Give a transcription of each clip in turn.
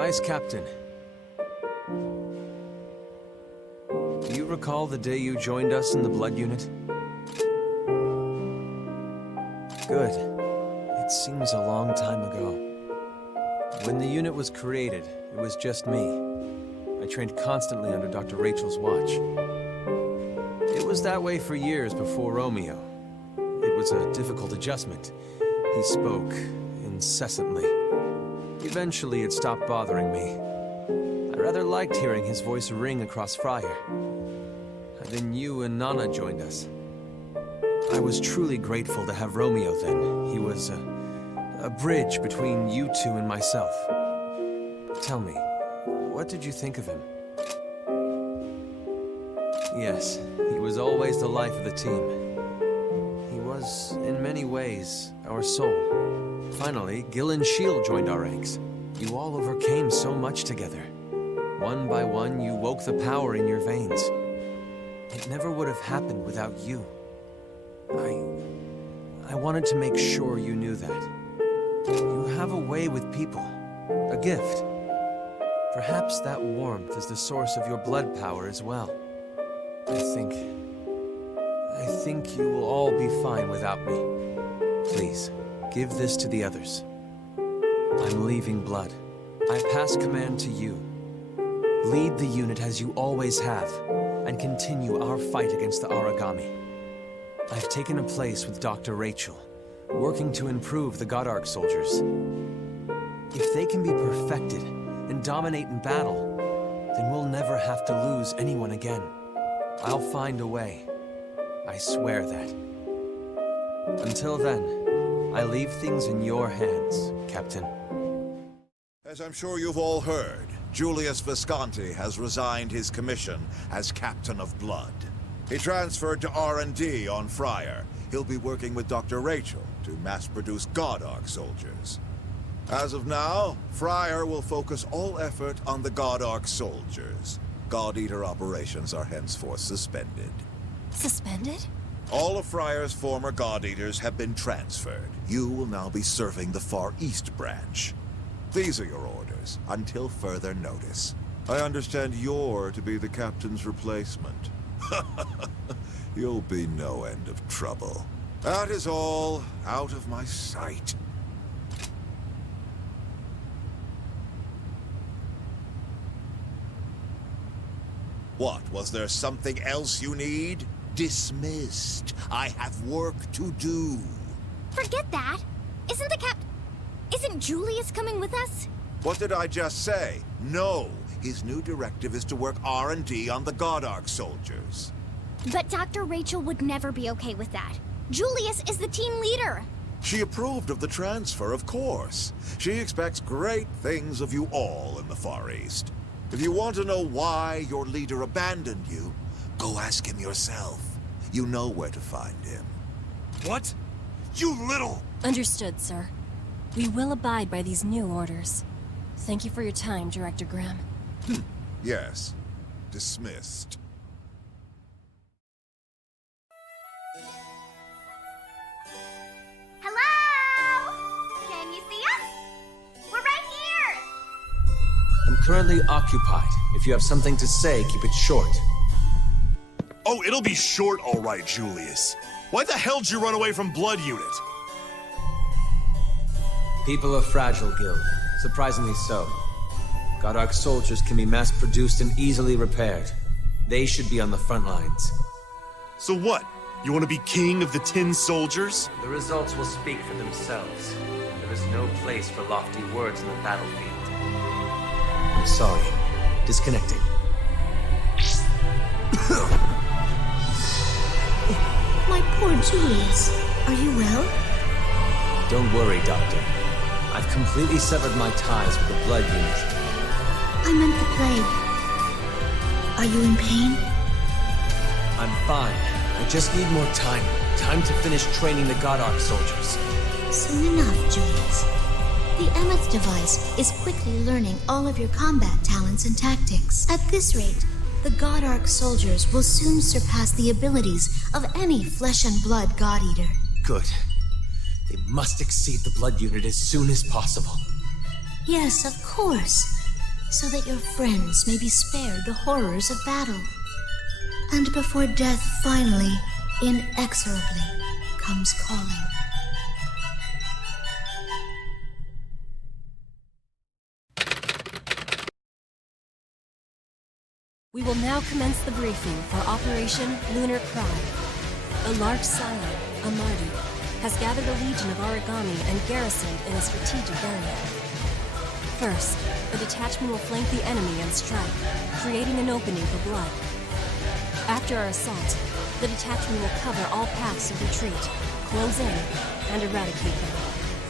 Vice Captain. Do you recall the day you joined us in the Blood Unit? Good. It seems a long time ago. When the unit was created, it was just me. I trained constantly under Dr. Rachel's watch. It was that way for years before Romeo. It was a difficult adjustment. He spoke incessantly. Eventually, it stopped bothering me. I rather liked hearing his voice ring across Friar. And then you and Nana joined us. I was truly grateful to have Romeo then. He was a bridge between you two and myself. Tell me, what did you think of him? Yes, he was always the life of the team. He was, in many ways, our soul. Finally, Gil and Shield joined our ranks. You all overcame so much together. One by one, you woke the power in your veins. It never would have happened without you. I wanted to make sure you knew that. You have a way with people, a gift. Perhaps that warmth is the source of your blood power as well. I think you will all be fine without me. Please, give this to the others. I'm leaving Blood. I pass command to you. Lead the unit as you always have, and continue our fight against the Aragami. I've taken a place with Dr. Rachel, working to improve the Godark soldiers. If they can be perfected and dominate in battle, then we'll never have to lose anyone again. I'll find a way. I swear that. Until then, I leave things in your hands, Captain. As I'm sure you've all heard, Julius Visconti has resigned his commission as Captain of Blood. He transferred to R&D on Friar. He'll be working with Dr. Rachel to mass-produce Godark soldiers. As of now, Friar will focus all effort on the Godark soldiers. God Eater operations are henceforth suspended. Suspended? All of Friar's former God Eaters have been transferred. You will now be serving the Far East branch. These are your orders, until further notice. I understand you're to be the captain's replacement. You'll be no end of trouble. That is all out of my sight. What, was there something else you need? Dismissed. I have work to do. Forget that. Isn't Julius coming with us? What did I just say? No. His new directive is to work R&D on the Godark soldiers. But Dr. Rachel would never be okay with that. Julius is the team leader. She approved of the transfer, of course. She expects great things of you all in the Far East. If you want to know why your leader abandoned you, go ask him yourself. You know where to find him. What? You little... Understood, sir. We will abide by these new orders. Thank you for your time, Director Graham. Yes. Dismissed. Hello? Can you see us? We're right here! I'm currently occupied. If you have something to say, keep it short. Oh, it'll be short, all right, Julius. Why the hell did you run away from Blood Unit? People are fragile, Gil. Surprisingly so. Godark soldiers can be mass-produced and easily repaired. They should be on the front lines. So what? You want to be king of the Tin Soldiers? The results will speak for themselves. There is no place for lofty words in the battlefield. I'm sorry. Disconnecting. My poor Julius. Are you well? Don't worry, Doctor. I've completely severed my ties with the Blood Unit. I meant the plague. Are you in pain? I'm fine. I just need more time. Time to finish training the Godark soldiers. Soon enough, Julius. The Emeth device is quickly learning all of your combat talents and tactics. At this rate, the Godark soldiers will soon surpass the abilities of any flesh and blood God Eater. Good. They must exceed the Blood Unit as soon as possible. Yes, of course. so that your friends may be spared the horrors of battle. And before death finally, inexorably, comes calling. We will now commence the briefing for Operation Lunar Cry. A large silo, a Marduk, has gathered a legion of origami and garrisoned in a strategic area. First, the detachment will flank the enemy and strike, creating an opening for blood. After our assault, the detachment will cover all paths of retreat, close in, and eradicate them.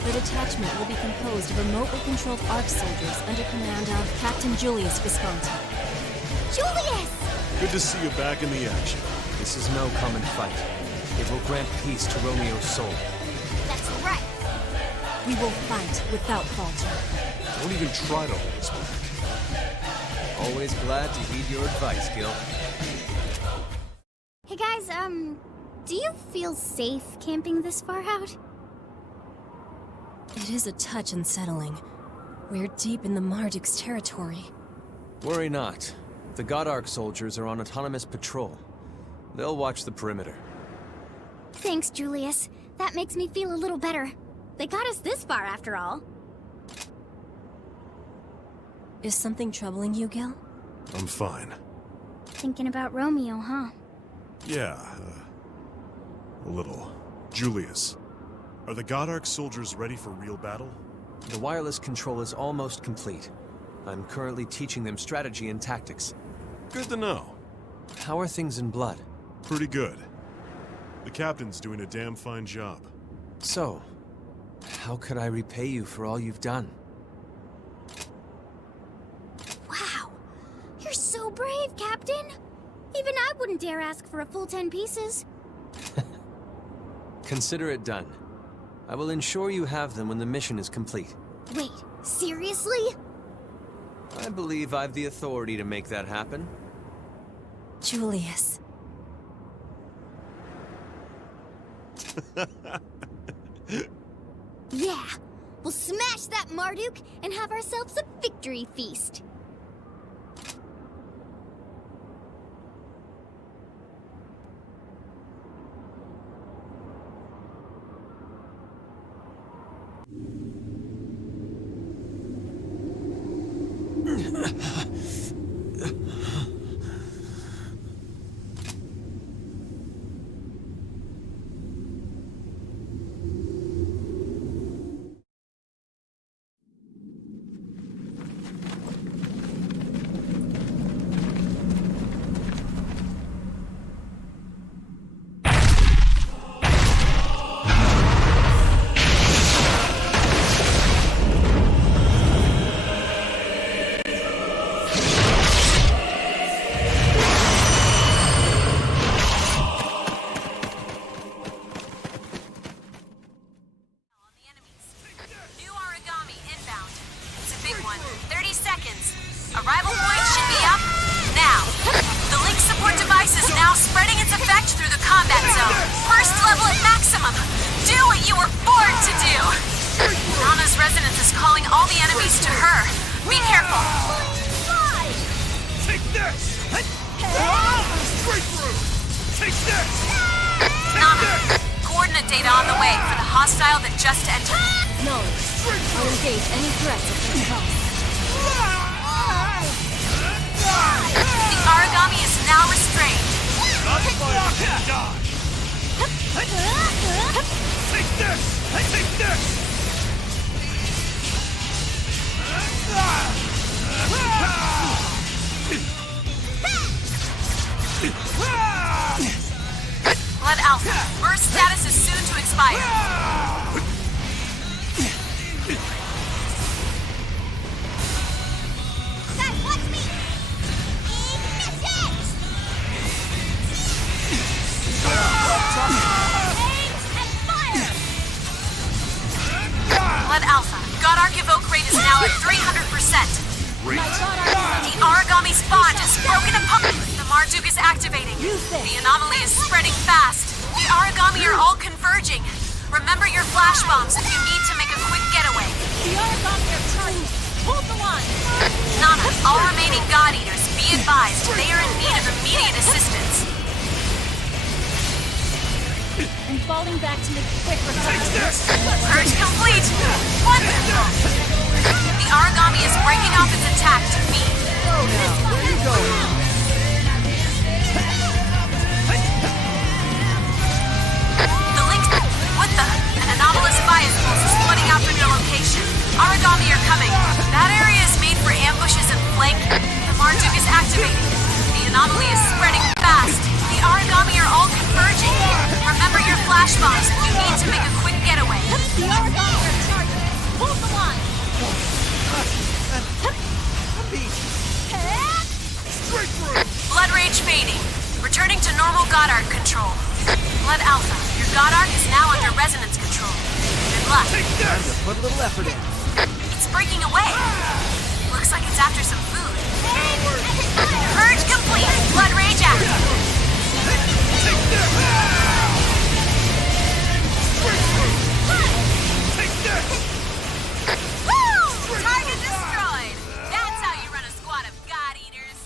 The detachment will be composed of remotely controlled ARC soldiers under command of Captain Julius Visconti. Julius! Good to see you back in the action. This is no common fight. It will grant peace to Romeo's soul. That's right. We will fight without falter. Don't even try to hold us back. Always glad to heed your advice, Gil. Hey guys, do you feel safe camping this far out? It is a touch unsettling. We're deep in the Marduk's territory. Worry not. The God Arc soldiers are on autonomous patrol. They'll watch the perimeter. Thanks, Julius. That makes me feel a little better. They got us this far, after all. Is something troubling you, Gil? I'm fine. Thinking about Romeo, huh? Yeah, a little. Julius, are the God Arc soldiers ready for real battle? The wireless control is almost complete. I'm currently teaching them strategy and tactics. Good to know. How are things in Blood? Pretty good. The captain's doing a damn fine job. So, how could I repay you for all you've done? Wow! You're so brave, Captain! Even I wouldn't dare ask for a full 10 pieces. Consider it done. I will ensure you have them when the mission is complete. Wait, seriously? I believe I've the authority to make that happen. Julius. Yeah! We'll smash that Marduk and have ourselves a victory feast! Arrival point should be up now. The link support device is now spreading its effect through the combat zone. First level at maximum. Do what you were born to do. Nana's resonance is calling all the enemies to her. Be careful. Take this! Straight through! Take this! Nana, coordinate data on the way for the hostile that just entered. Knowledge. I'll engage any threats at this cost. The origami is now restrained. Not fighting to dodge! Take this! Take this! Blood Alpha, burst status is soon to expire. Guys, watch me! Ignition! Aim and fire! Blood Alpha, God Arc evoke rate is now at 300%. The origami's bond is broken apart. The Marduk is activating. The anomaly is spreading fast. The origami are all converging. Remember your flash bombs if you need to make a quick getaway. The origami are trying. Hold the line. Nana, God Eaters, be advised, they are in need of immediate assistance. I'm falling back to make quick recovery. Purge complete! Wonderful! The origami is breaking off its attack to me. Where are you going? The link... What the... An anomalous bias pulse is flooding out from your location. Origami are coming. That area is made for ambushes and flank. The Marduk is activating. The anomaly is spreading fast. The origami are all converging. Remember your flash bombs if you need to make a quick getaway. The origami are charging. Hold the line. Blood rage fading. Returning to normal Goddard control. Blood Alpha, your Goddard is now under resonance control. Good luck. Time to put a little effort in. It's breaking away. Looks like it's after some food. Purge complete. Blood rage active. Woo! Target destroyed. That's how you run a squad of God Eaters.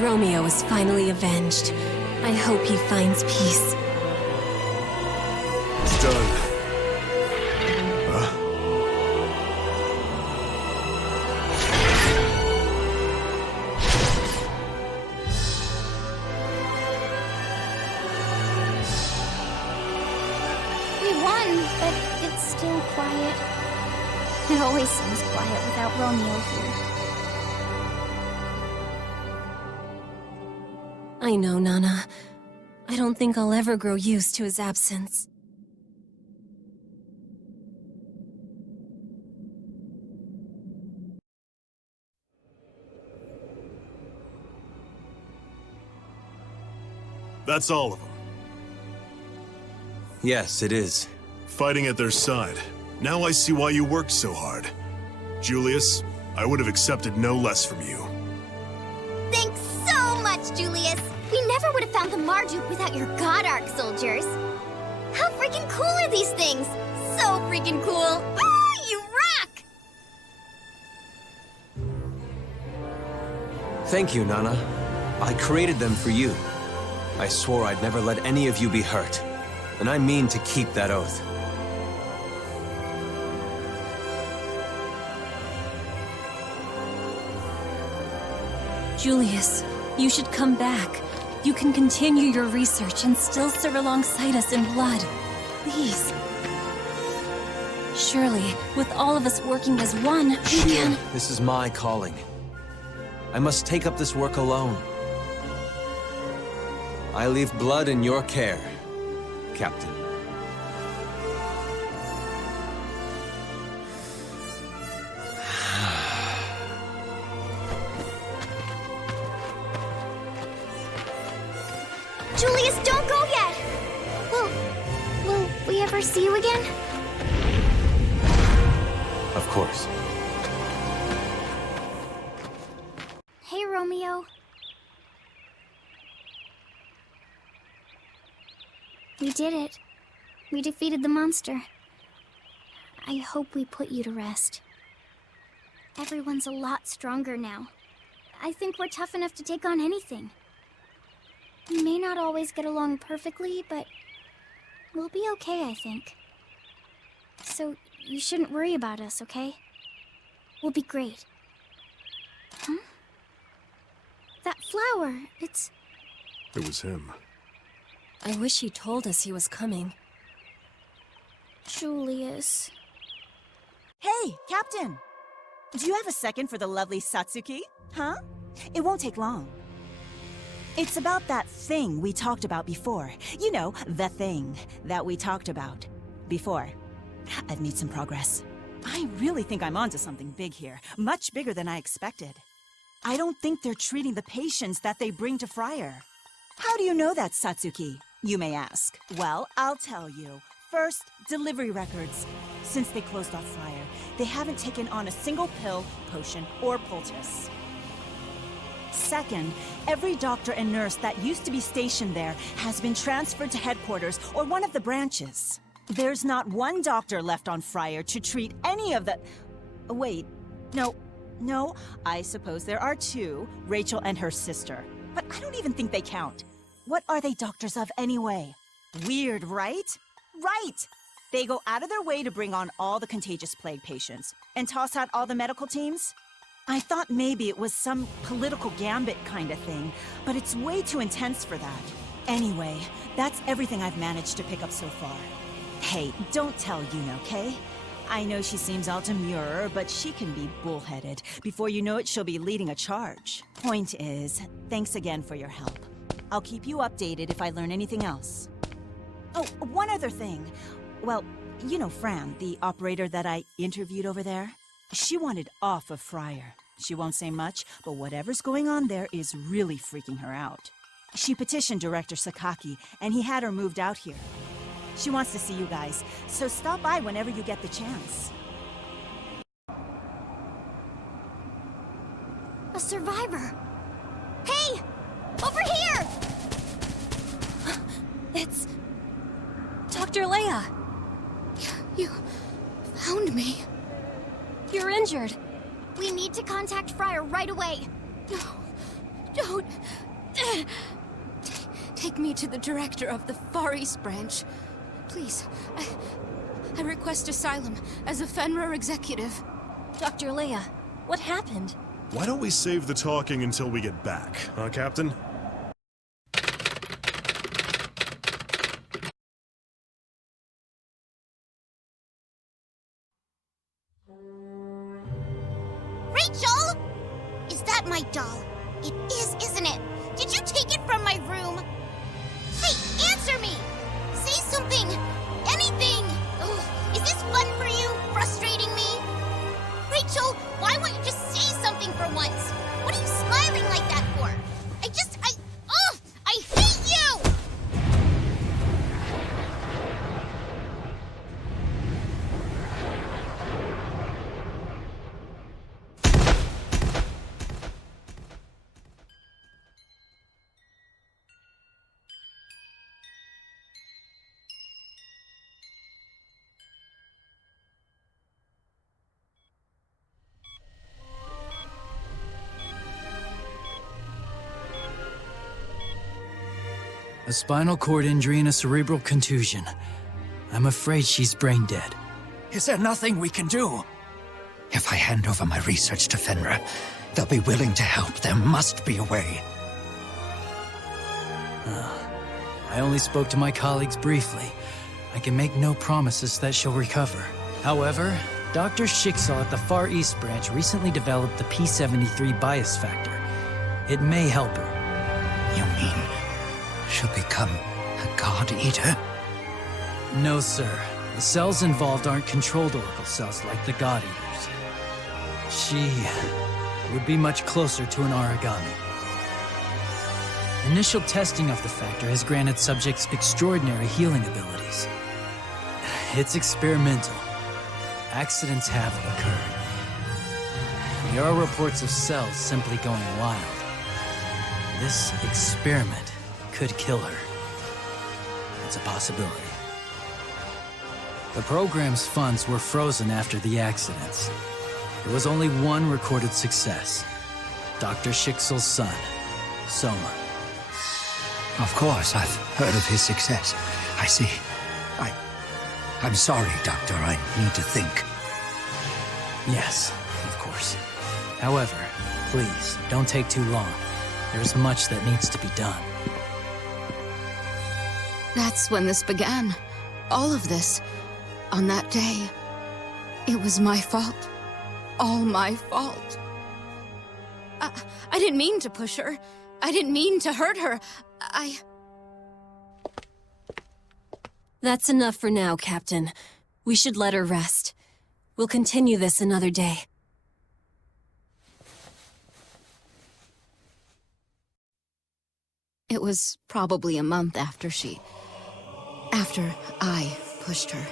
Romeo is finally avenged. I hope he finds peace. It's done. Huh? We won, but it's still quiet. It always seems quiet without Romeo here. I know, Nana. I don't think I'll ever grow used to his absence. That's all of them. Yes, it is. Fighting at their side. Now I see why you worked so hard. Julius, I would have accepted no less from you. Thanks so much, Julius! We never would have found the Marduk without your Goddard soldiers! How freaking cool are these things? So freaking cool! Oh, you rock! Thank you, Nana. I created them for you. I swore I'd never let any of you be hurt. And I mean to keep that oath. Julius, you should come back. You can continue your research and still serve alongside us in blood. Please. Surely, with all of us working as one, we can... This is my calling. I must take up this work alone. I leave blood in your care, Captain. Julius, don't go yet! Will we ever see you again? Of course. Hey, Romeo. We did it. We defeated the monster. I hope we put you to rest. Everyone's a lot stronger now. I think we're tough enough to take on anything. We may not always get along perfectly, but we'll be okay, I think. So you shouldn't worry about us, okay? We'll be great. Huh? That flower, It was him. I wish he told us he was coming. Julius. Hey, Captain! Do you have a second for the lovely Satsuki? Huh? It won't take long. It's about that thing we talked about before. You know, the thing that we talked about before. I've made some progress. I really think I'm onto something big here. Much bigger than I expected. I don't think they're treating the patients that they bring to Friar. How do you know that, Satsuki? You may ask. Well, I'll tell you. First, delivery records. Since they closed off Friar, they haven't taken on a single pill, potion, or poultice. Second, every doctor and nurse that used to be stationed there has been transferred to headquarters or one of the branches. There's not one doctor left on Friar to treat any of the... Wait, no, I suppose there are two, Rachel and her sister. But I don't even think they count. What are they doctors of anyway? Weird, right? Right! They go out of their way to bring on all the contagious plague patients and toss out all the medical teams? I thought maybe it was some political gambit kind of thing, but it's way too intense for that. Anyway, that's everything I've managed to pick up so far. Hey, don't tell Yuna, okay? I know she seems all demure, but she can be bullheaded. Before you know it, she'll be leading a charge. Point is, thanks again for your help. I'll keep you updated if I learn anything else. Oh, one other thing. Well, you know Fran, the operator that I interviewed over there? She wanted off of Friar. She won't say much, but whatever's going on there is really freaking her out. She petitioned Director Sakaki, and he had her moved out here. She wants to see you guys, so stop by whenever you get the chance. A survivor! Hey! Over here! It's... Dr. Leia! You found me. You're injured. We need to contact Friar right away. No, don't. Take me to the director of the Far East branch. Please, I request asylum as a Fenrir executive. Dr. Leia, what happened? Why don't we save the talking until we get back, huh, Captain? Rachel! Is that my doll? It is, isn't it? Did you take it from my room? Hey, answer me! Say something! Anything! Ugh, is this fun for you? Frustrating me? Rachel, why won't you just say something for once? What are you smiling like that for? I hate you! A spinal cord injury and a cerebral contusion. I'm afraid she's brain dead. Is there nothing we can do? If I hand over my research to Fenrir, they'll be willing to help. There must be a way. I only spoke to my colleagues briefly. I can make no promises that she'll recover. However, Dr. Schicksal at the Far East branch recently developed the P73 bias factor. It may help her. You mean she'll become a God Eater? No, sir. The cells involved aren't controlled Oracle cells like the God Eaters. She would be much closer to an origami. Initial testing of the factor has granted subjects extraordinary healing abilities. It's experimental. Accidents have occurred. There are reports of cells simply going wild. This experiment could kill her. It's a possibility. The program's funds were frozen after the accidents. There was only one recorded success. Dr. Schicksal's son, Soma. Of course, I've heard of his success. I see. I'm sorry, Doctor. I need to think. Yes, of course. However, please, don't take too long. There's much that needs to be done. That's when this began. All of this. On that day. It was my fault. All my fault. I didn't mean to push her. I didn't mean to hurt her. That's enough for now, Captain. We should let her rest. We'll continue this another day. It was probably a month after I pushed her.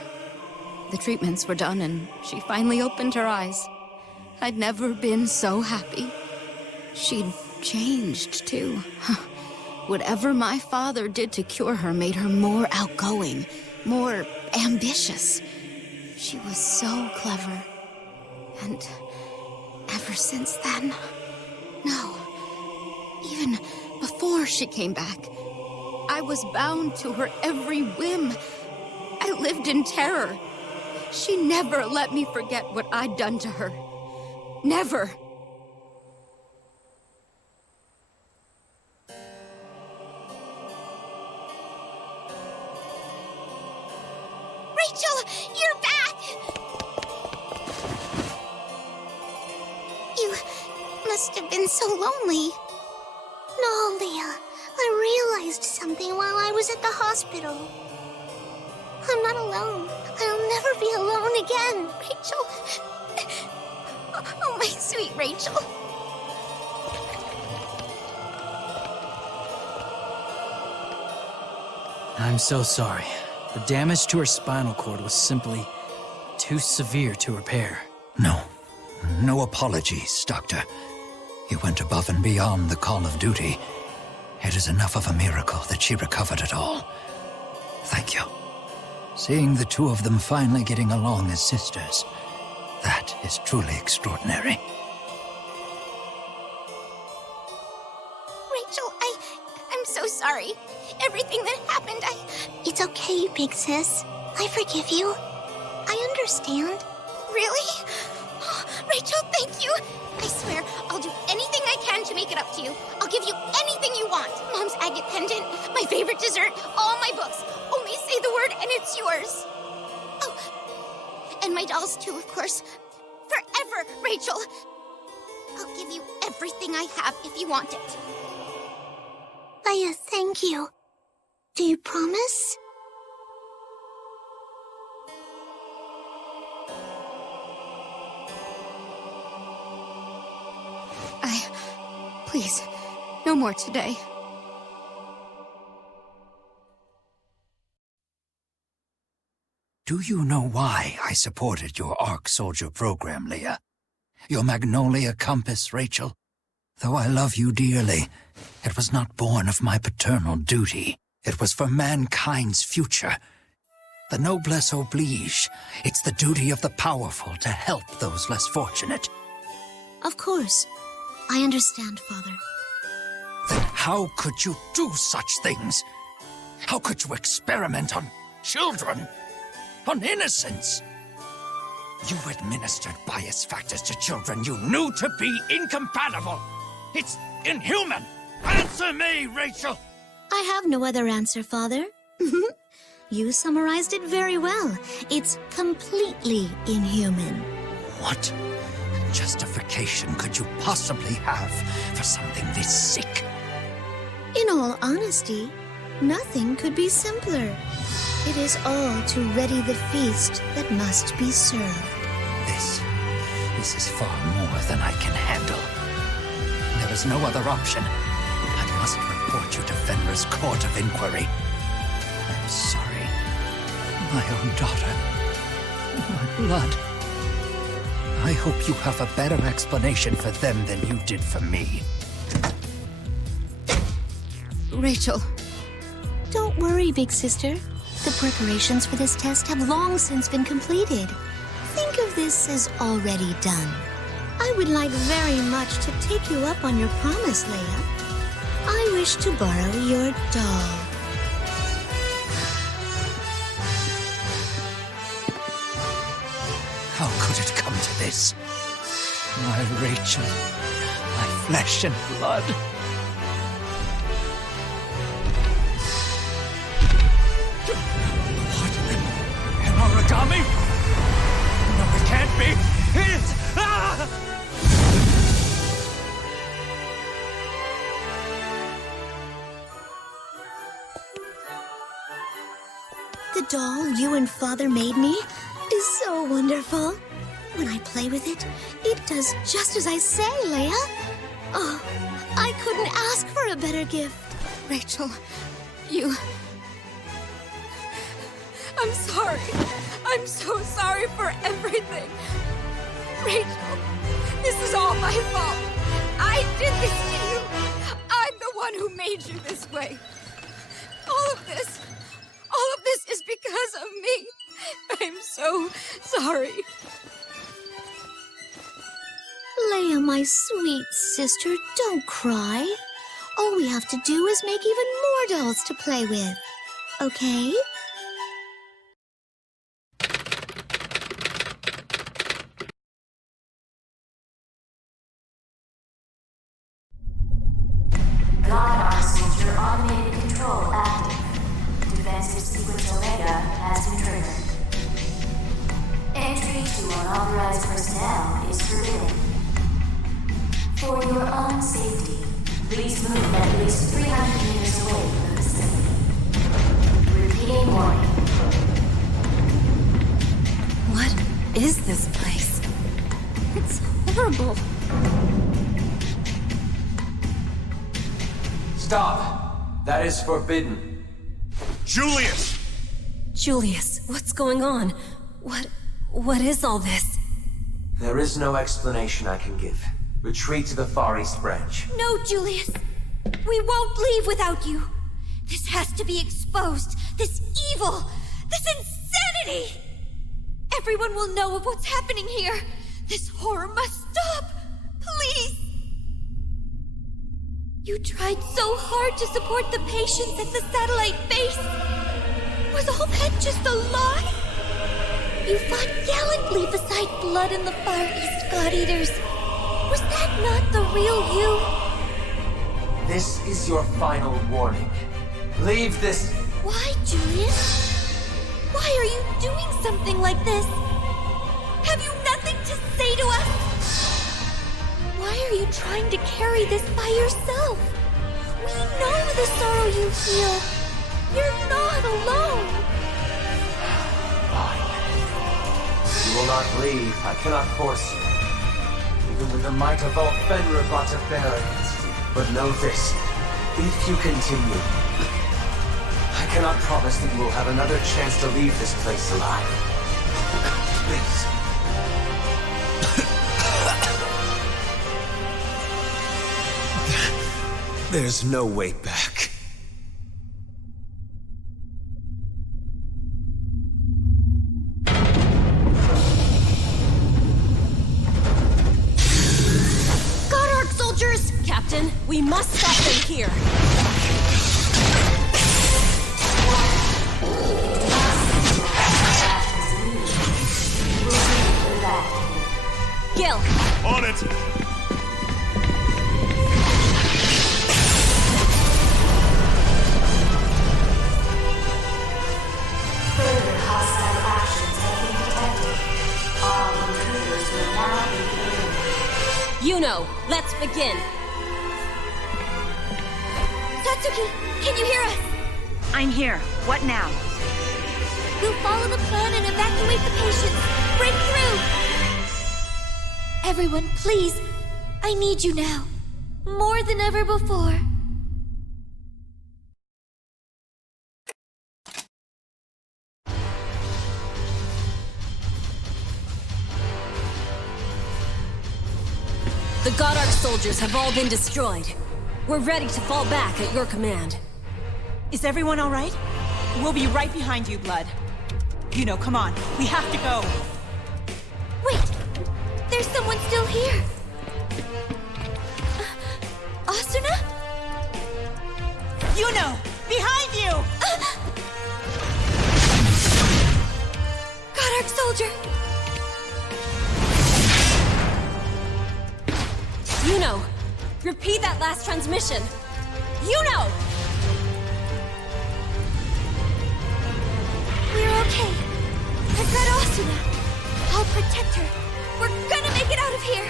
The treatments were done and she finally opened her eyes. I'd never been so happy. She'd changed, too. Whatever my father did to cure her made her more outgoing, more ambitious. She was so clever. And ever since then, no, even before she came back, I was bound to her every whim. I lived in terror. She never let me forget what I'd done to her. Never. Rachel, you're back! You must have been so lonely. No, Leah. I realized something while I was at the hospital. I'm not alone. I'll never be alone again, Rachel. Oh, my sweet Rachel. I'm so sorry. The damage to her spinal cord was simply too severe to repair. No apologies, Doctor. You went above and beyond the call of duty. It is enough of a miracle that she recovered at all. Thank you. Seeing the two of them finally getting along as sisters, that is truly extraordinary. Rachel, I'm so sorry. Everything that happened, It's okay, big sis. I forgive you. I understand. Really? Rachel, thank you. I swear, I'll do anything I can to make it up to you. I'll give you anything you want. Mom's agate pendant, my favorite dessert, all my books. Only say the word and it's yours. Oh, and my dolls too, of course. Forever, Rachel. I'll give you everything I have if you want it. Leia, thank you. Do you promise? Please, no more today. Do you know why I supported your Ark Soldier program, Leah? Your Magnolia Compass, Rachel? Though I love you dearly, it was not born of my paternal duty. It was for mankind's future. The noblesse oblige. It's the duty of the powerful to help those less fortunate. Of course. I understand, Father. Then how could you do such things? How could you experiment on children? On innocents? You administered bias factors to children you knew to be incompatible. It's inhuman. Answer me, Rachel. I have no other answer, Father. You summarized it very well. It's completely inhuman. What justification could you possibly have for something this sick? In all honesty, nothing could be simpler. It is all to ready the feast that must be served. This is far more than I can handle. There is no other option. I must report you to Fenrir's Court of Inquiry. I'm sorry. My own daughter. My blood. I hope you have a better explanation for them than you did for me. Rachel. Don't worry, big sister. The preparations for this test have long since been completed. Think of this as already done. I would like very much to take you up on your promise, Leia. I wish to borrow your doll. How could it come to this? My Rachel, my flesh and blood. What? An origami? No, it can't be. It's... Ah! The doll you and Father made me is so wonderful. When I play with it, it does just as I say, Leia. Oh, I couldn't ask for a better gift. Rachel, you... I'm sorry. I'm so sorry for everything. Rachel, this is all my fault. I did this to you. I'm the one who made you this way. All of this is because of me. I'm so sorry. Leia, my sweet sister, don't cry. All we have to do is make even more dolls to play with. Okay? Goddard soldier automated control active. Defensive sequence Omega has been triggered. Entry to unauthorized personnel is forbidden. For your own safety, please move at least 300 meters away from the facility. Repeating warning. What is this place? It's horrible. Stop! That is forbidden. Julius! Julius, what's going on? What is all this? There is no explanation I can give. Retreat to the Far East Branch. No, Julius. We won't leave without you. This has to be exposed. This evil. This insanity. Everyone will know of what's happening here. This horror must stop. Please. You tried so hard to support the patients at the satellite base. Was all that just a lie? You fought gallantly beside Blood and the Far East God Eaters. Was that not the real you? This is your final warning. Leave this... Why, Julius? Why are you doing something like this? Have you nothing to say to us? Why are you trying to carry this by yourself? We know the sorrow you feel. You're not alone. Fine. You will not leave. I cannot force you. Even with the might of all Fenrir brought to bear against you. But know this. If you continue, I cannot promise that you will have another chance to leave this place alive. Please. There's no way back. Goddard soldiers! Captain, we must stop them here. Gil! On it! Further hostile actions have been detected. All intruders will now be eliminated. Let's begin. Satsuki, can you hear us? I'm here. What now? We'll follow the plan and evacuate the patients. Break through! Everyone, please. I need you now. More than ever before. The Goddard soldiers have all been destroyed. We're ready to fall back at your command. Is everyone all right? We'll be right behind you, Blood. Come on. We have to go. Wait! There's someone still here. Asuna? Behind you! Goddard soldier! Repeat that last transmission. We're okay. I've got Asuna. I'll protect her. We're gonna make it out of here.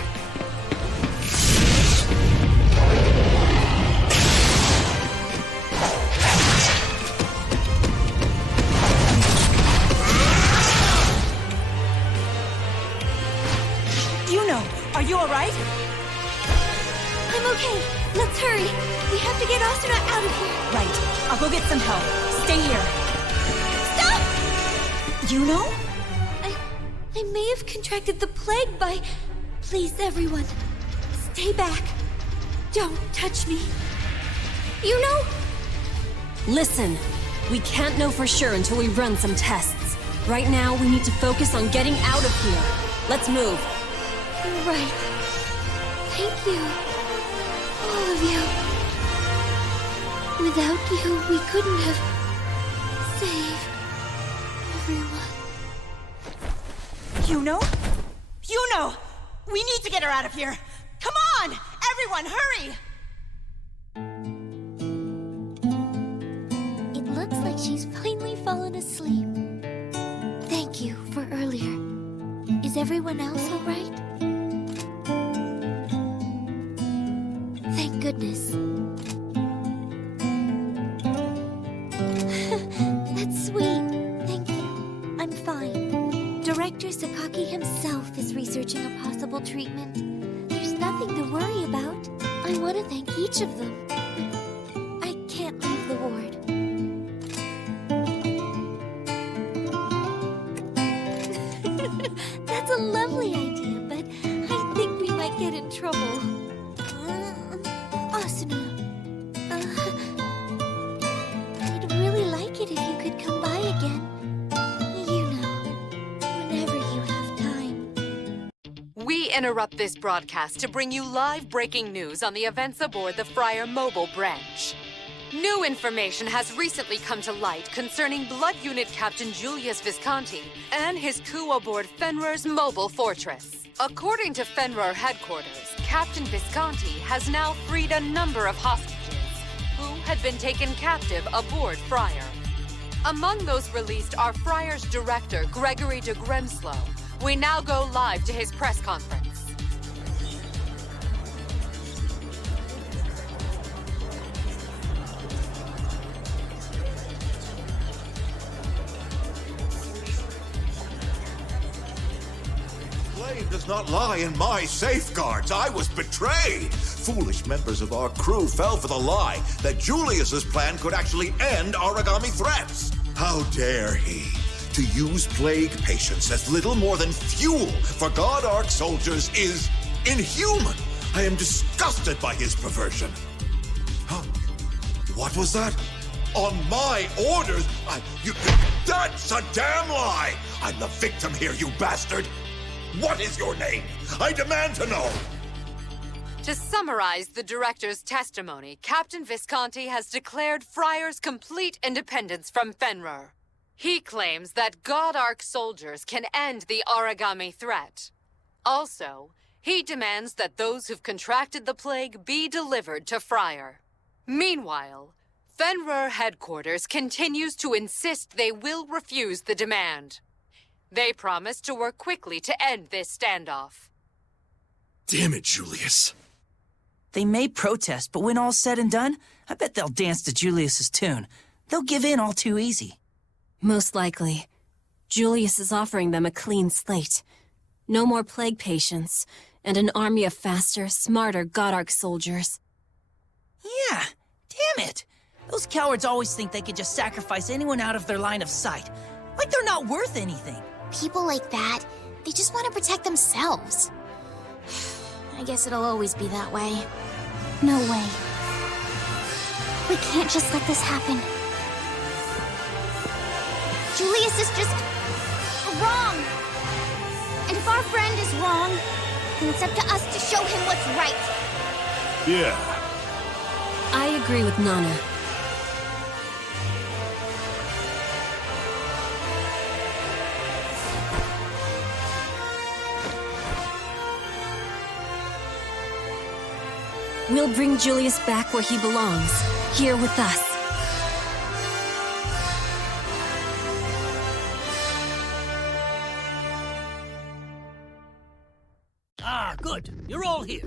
I'll go get some help. Stay here. Stop! You know? I may have contracted the plague by... Please, everyone, stay back. Don't touch me. You know? Listen, we can't know for sure until we run some tests. Right now, we need to focus on getting out of here. Let's move. You're right. Thank you. All of you. Without you, we couldn't have saved everyone. You know? You know! We need to get her out of here! Come on! Everyone, hurry! It looks like she's finally fallen asleep. Thank you for earlier. Is everyone else all right? Thank goodness. That's sweet. Thank you. I'm fine. Director Sakaki himself is researching a possible treatment. There's nothing to worry about. I want to thank each of them. But I can't leave the ward. That's a lovely idea, but I think we might get in trouble. Asuna, I'd really like it if you could come by again. You know, whenever you have time. We interrupt this broadcast to bring you live breaking news on the events aboard the Friar Mobile branch. New information has recently come to light concerning Blood Unit Captain Julius Visconti and his coup aboard Fenrir's mobile fortress. According to Fenrir headquarters, Captain Visconti has now freed a number of hostages who had been taken captive aboard Friar. Among those released are Friar's director, Gregory de Grimslow. We now go live to his press conference. Blame does not lie in my safeguards. I was betrayed. Foolish members of our crew fell for the lie that Julius's plan could actually end origami threats. How dare he to use plague patients as little more than fuel for God Ark soldiers is inhuman. I am disgusted by his perversion. Huh? What was that? On my orders? That's a damn lie! I'm the victim here, you bastard! What is your name? I demand to know! To summarize the director's testimony, Captain Visconti has declared Friar's complete independence from Fenrir. He claims that God Ark soldiers can end the origami threat. Also, he demands that those who've contracted the plague be delivered to Friar. Meanwhile, Fenrir headquarters continues to insist they will refuse the demand. They promise to work quickly to end this standoff. Damn it, Julius. They may protest, but when all's said and done, I bet they'll dance to Julius's tune. They'll give in all too easy. Most likely. Julius is offering them a clean slate. No more plague patients, and an army of faster, smarter God Ark soldiers. Yeah, damn it. Those cowards always think they could just sacrifice anyone out of their line of sight. Like they're not worth anything. People like that, they just want to protect themselves. I guess it'll always be that way. No way. We can't just let this happen. Julius is just wrong. And if our friend is wrong, then it's up to us to show him what's right. Yeah. I agree with Nana. We'll bring Julius back where he belongs, here with us. Ah, good. You're all here.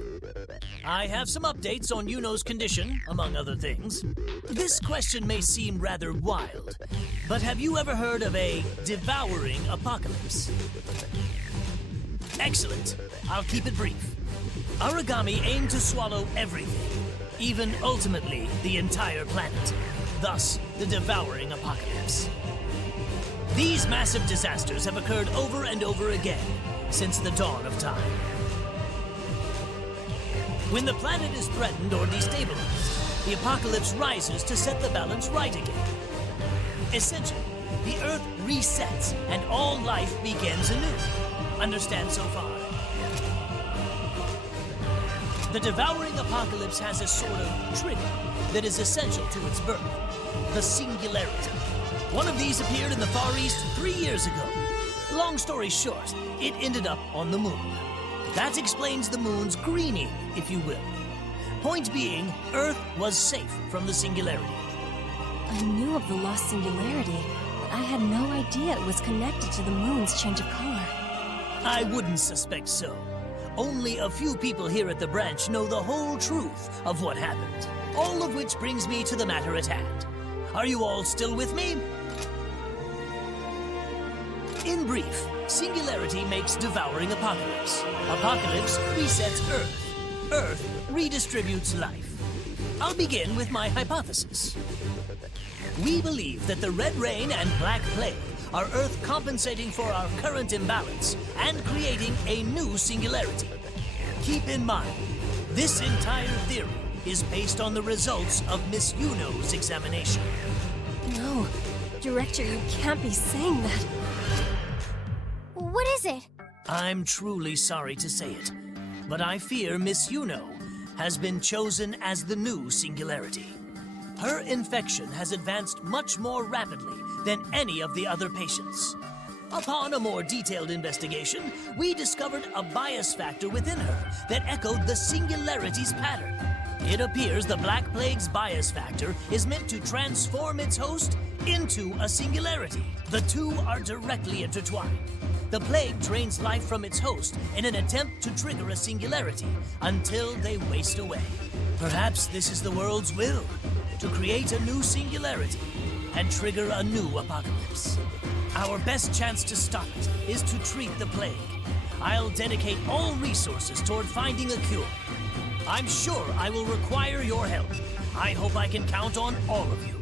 I have some updates on Yuno's condition, among other things. This question may seem rather wild, but have you ever heard of a devouring apocalypse? Excellent. I'll keep it brief. Origami aim to swallow everything, even ultimately the entire planet. thus the devouring apocalypse. These massive disasters have occurred over and over again since the dawn of time. When the planet is threatened or destabilized, the apocalypse rises to set the balance right again. Essentially, the Earth resets and all life begins anew. Understand so far? The devouring apocalypse has a sort of trigger that is essential to its birth: the singularity. One of these appeared in the Far East 3 years ago. Long story short, it ended up on the moon. That explains the moon's greening, if you will. Point being, Earth was safe from the singularity. I knew of the lost singularity, but I had no idea it was connected to the moon's change of color. I wouldn't suspect so. Only a few people here at the branch know the whole truth of what happened. All of which brings me to the matter at hand. Are you all still with me? In brief, singularity makes devouring apocalypse. Apocalypse resets Earth. Earth redistributes life. I'll begin with my hypothesis. We believe that the Red Rain and Black Plague are Earth compensating for our current imbalance and creating a new singularity. Keep in mind, this entire theory is based on the results of Miss Yuno's examination. No, Director, you can't be saying that. What is it? I'm truly sorry to say it, but I fear Miss Yuno has been chosen as the new singularity. Her infection has advanced much more rapidly than any of the other patients. Upon a more detailed investigation, we discovered a bias factor within her that echoed the singularity's pattern. It appears the Black Plague's bias factor is meant to transform its host into a singularity. The two are directly intertwined. The plague drains life from its host in an attempt to trigger a singularity until they waste away. Perhaps this is the world's will, to create a new singularity and trigger a new apocalypse. Our best chance to stop it is to treat the plague. I'll dedicate all resources toward finding a cure. I'm sure I will require your help. I hope I can count on all of you.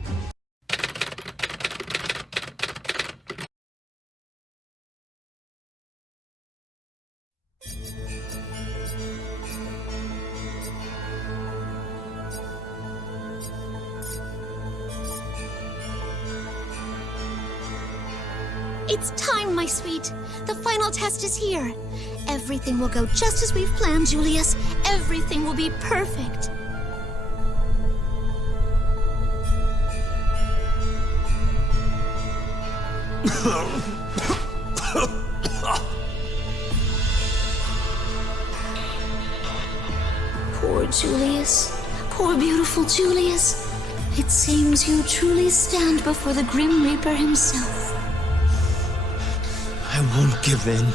It's time, my sweet. The final test is here. Everything will go just as we've planned, Julius. Everything will be perfect. Poor Julius. Poor beautiful Julius. It seems you truly stand before the Grim Reaper himself. I won't give in.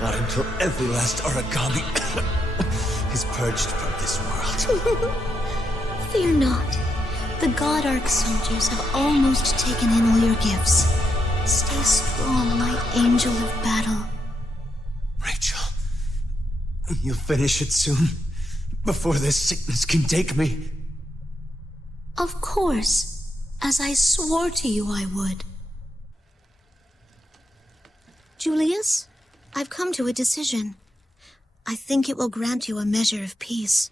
Not until every last origami is purged from this world. Fear not. The God Arc soldiers have almost taken in all your gifts. Stay strong, my angel of battle. Rachel, you'll finish it soon, before this sickness can take me. Of course, as I swore to you I would. Julius, I've come to a decision. I think it will grant you a measure of peace.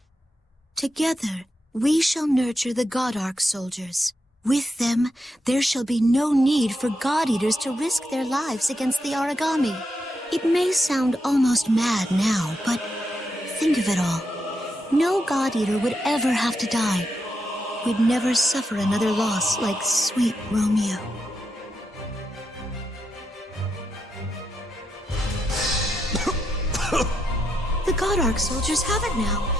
Together, we shall nurture the God Arc soldiers. With them, there shall be no need for God Eaters to risk their lives against the origami. It may sound almost mad now, but think of it all. No God Eater would ever have to die. We'd never suffer another loss like sweet Romeo. The God Arc soldiers have it now.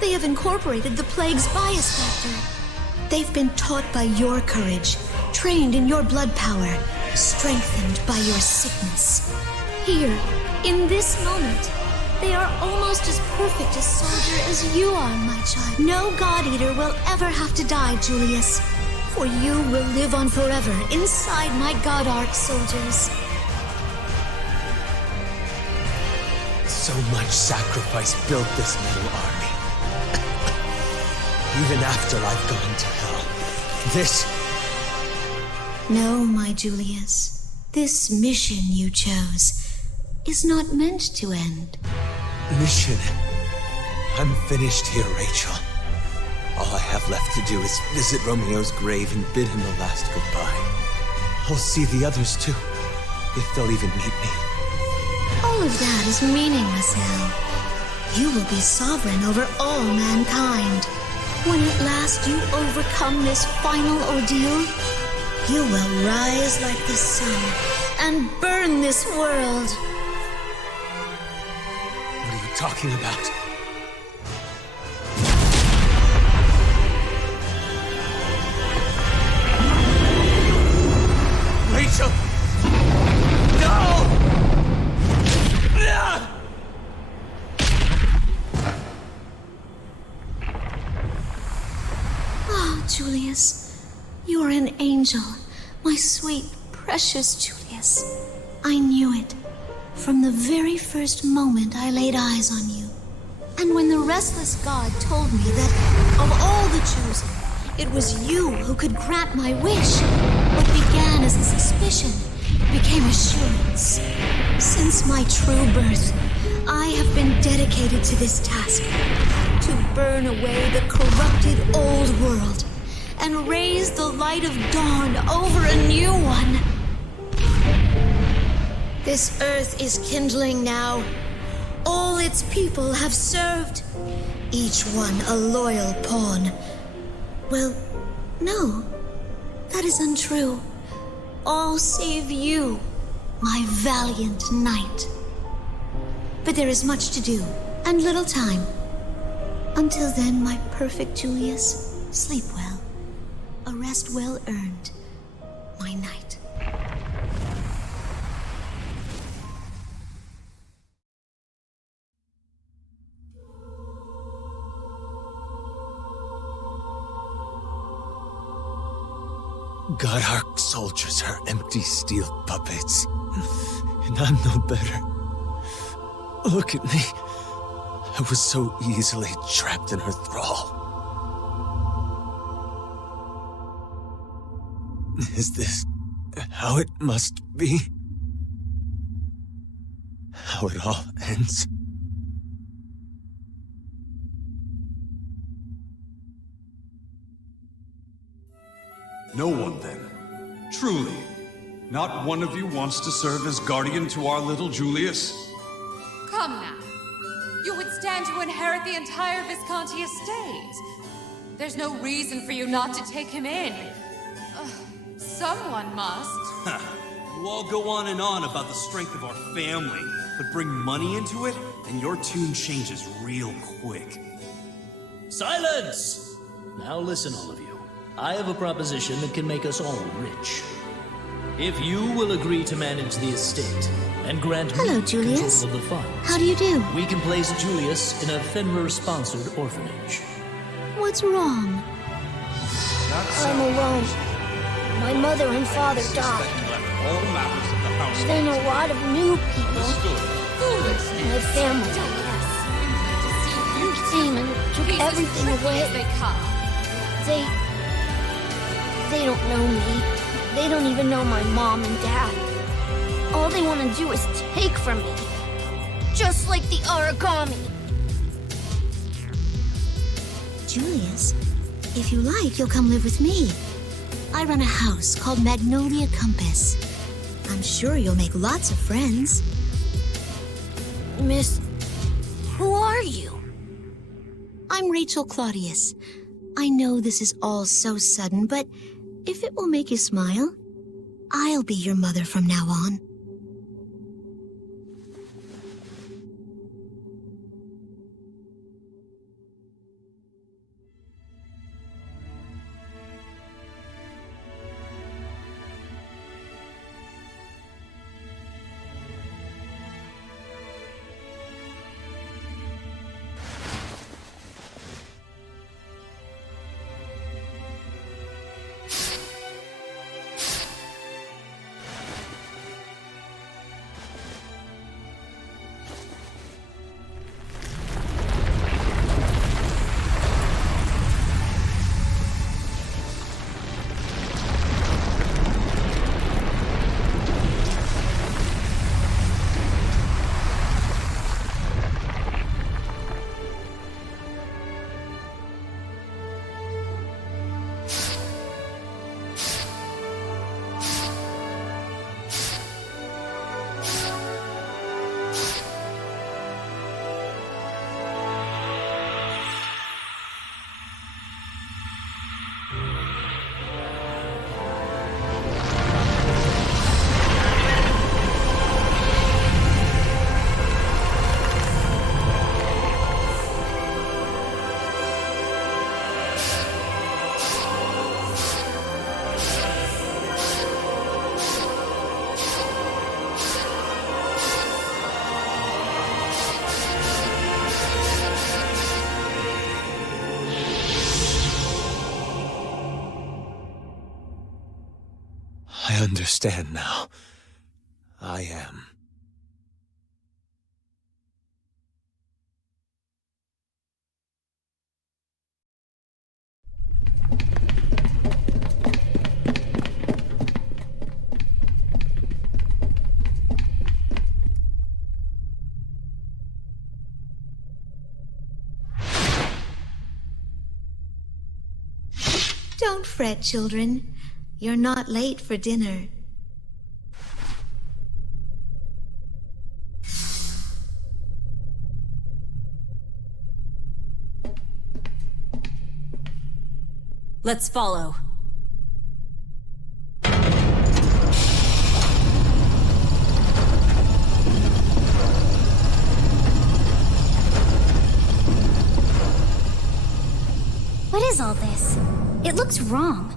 They have incorporated the plague's bias factor. They've been taught by your courage, trained in your blood power, strengthened by your sickness. Here, in this moment, they are almost as perfect a soldier as you are, my child. No God Eater will ever have to die, Julius, for you will live on forever inside my God Arc soldiers. So much sacrifice built this metal army. Even after I've gone to hell, this? No, my Julius. This mission you chose is not meant to end. Mission? I'm finished here, Rachel. All I have left to do is visit Romeo's grave and bid him the last goodbye. I'll see the others too, if they'll even meet me. All of that is meaningless now. You will be sovereign over all mankind. When at last you overcome this final ordeal, you will rise like the sun and burn this world. What are you talking about? Rachel! No! Oh, Julius, you are an angel, my sweet, precious Julius. I knew it from the very first moment I laid eyes on you. And when the restless god told me that of all the chosen, it was you who could grant my wish, what began as a suspicion became assurance. Since my true birth, I have been dedicated to this task, to burn away the corrupted old world and raise the light of dawn over a new one. This earth is kindling now. All its people have served, each one a loyal pawn. Well, no, that is untrue. All save you, my valiant knight. But there is much to do, and little time. Until then, my perfect Julius, sleep well. A rest well earned, my knight. Godark soldiers are empty steel puppets, and I'm no better. Look at me. I was so easily trapped in her thrall. Is this how it must be? How it all ends? No one, then. Truly. Not one of you wants to serve as guardian to our little Julius? Come now. You would stand to inherit the entire Visconti estate. There's no reason for you not to take him in. Someone must. You all go on and on about the strength of our family, but bring money into it, and your tune changes real quick. Silence! Now listen, all of you. I have a proposition that can make us all rich. If you will agree to manage the estate and grant Hello, me Julius. control of the funds, How do you do? we can place Julius in a Fenrir-sponsored orphanage. What's wrong? I'm alone. My mother and father died. Then a lot of new people, my family, came and took everything away. They don't know me. They don't even know my mom and dad. All they want to do is take from me. Just like the origami. Julius, if you like, you'll come live with me. I run a house called Magnolia Compass. I'm sure you'll make lots of friends. Miss, who are you? I'm Rachel Claudius. I know this is all so sudden, but if it will make you smile, I'll be your mother from now on. I understand now. I am. Don't fret, children. You're not late for dinner. Let's follow. What is all this? It looks wrong.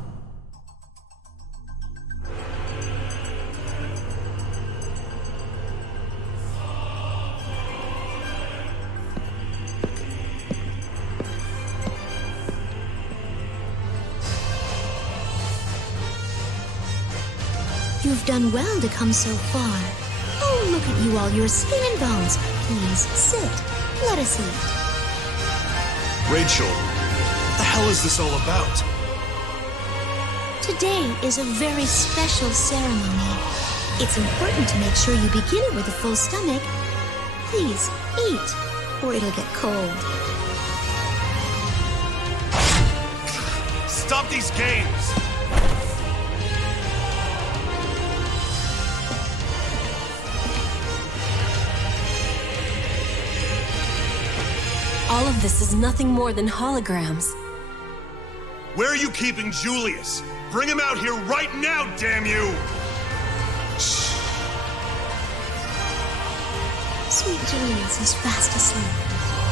You've done well to come so far. Oh, look at you all, your skin and bones. Please, sit. Let us eat. Rachel, what the hell is this all about? Today is a very special ceremony. It's important to make sure you begin it with a full stomach. Please, eat, or it'll get cold. Stop these games! All of this is nothing more than holograms. Where are you keeping Julius? Bring him out here right now, damn you! Sweet Julius is fast asleep.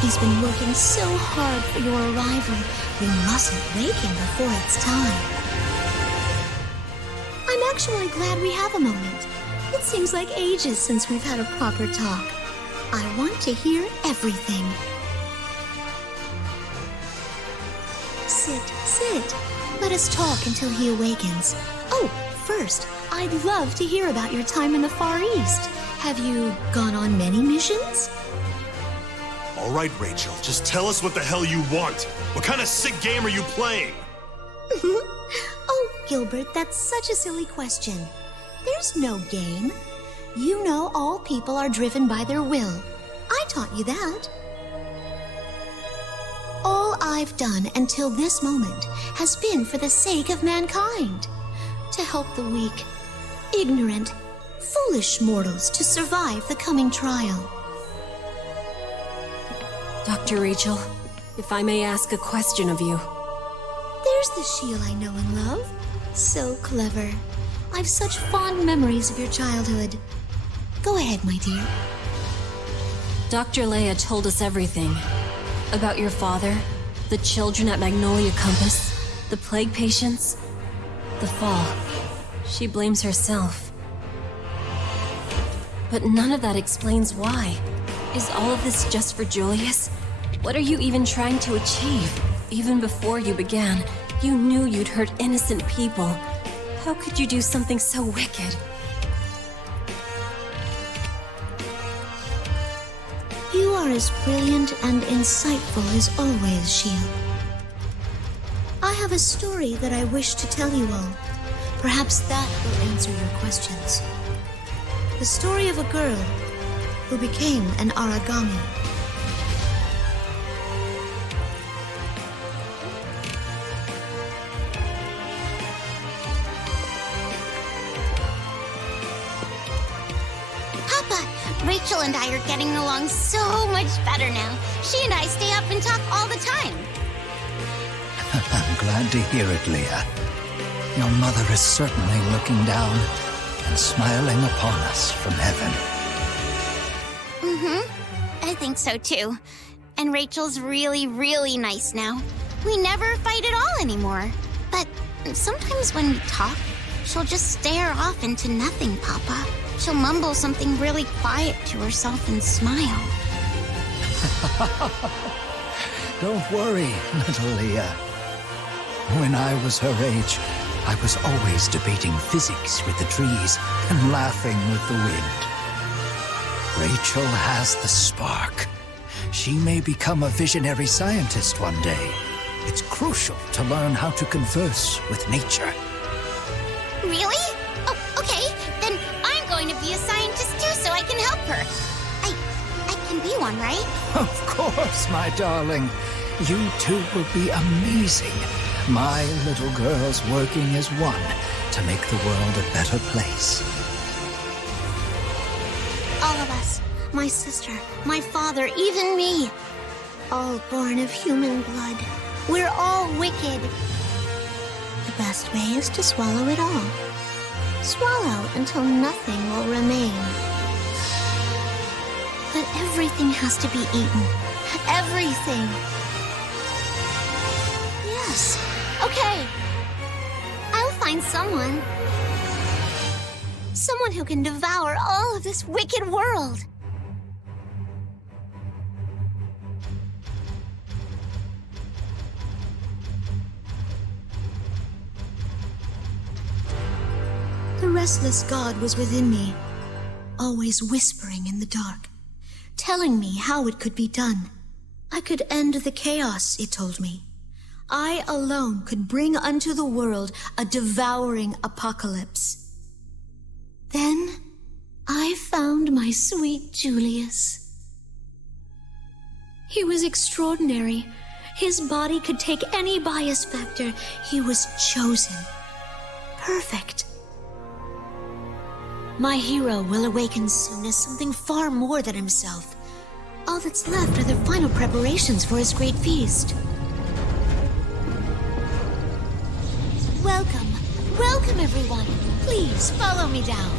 He's been working so hard for your arrival. We mustn't wake him before it's time. I'm actually glad we have a moment. It seems like ages since we've had a proper talk. I want to hear everything. Sit, sit. Let us talk until he awakens. Oh, first, I'd love to hear about your time in the Far East. Have you gone on many missions? All right, Rachel, just tell us what the hell you want. What kind of sick game are you playing? Oh, Gilbert, that's such a silly question. There's no game. You know all people are driven by their will. I taught you that. All I've done until this moment has been for the sake of mankind. To help the weak, ignorant, foolish mortals to survive the coming trial. Dr. Rachel, if I may ask a question of you. There's the Shield I know and love. So clever. I've such fond memories of your childhood. Go ahead, my dear. Dr. Leia told us everything. About your father, the children at Magnolia Compass, the plague patients, the fall. She blames herself. But none of that explains why. Is all of this just for Julius? What are you even trying to achieve? Even before you began, you knew you'd hurt innocent people. How could you do something so wicked? You are as brilliant and insightful as always, Shield. I have a story that I wish to tell you all. Perhaps that will answer your questions. The story of a girl who became an origami. Rachel and I are getting along so much better now. She and I stay up and talk all the time. I'm glad to hear it, Leah. Your mother is certainly looking down and smiling upon us from heaven. I think so too. And Rachel's really, really nice now. We never fight at all anymore. But sometimes when we talk, she'll just stare off into nothing, Papa. She'll mumble something really quiet to herself and smile. Don't worry, little Leah. When I was her age, I was always debating physics with the trees and laughing with the wind. Rachel has the spark. She may become a visionary scientist one day. It's crucial to learn how to converse with nature. Really? Oh, okay. Then I'm going to be a scientist too so I can help her. I can be one, right? Of course, my darling. You two will be amazing. My little girls working as one to make the world a better place. All of us, my sister, my father, even me, all born of human blood. We're all wicked. The best way is to swallow it all. Swallow until nothing will remain. But everything has to be eaten. Everything. Yes. Okay. I'll find someone. Someone who can devour all of this wicked world. The restless god was within me, always whispering in the dark, telling me how it could be done. I could end the chaos, it told me. I alone could bring unto the world a devouring apocalypse. Then I found my sweet Julius. He was extraordinary. His body could take any bias factor. He was chosen. Perfect. My hero will awaken soon as something far more than himself. All that's left are the final preparations for his great feast. Welcome. Welcome, everyone. Please follow me down.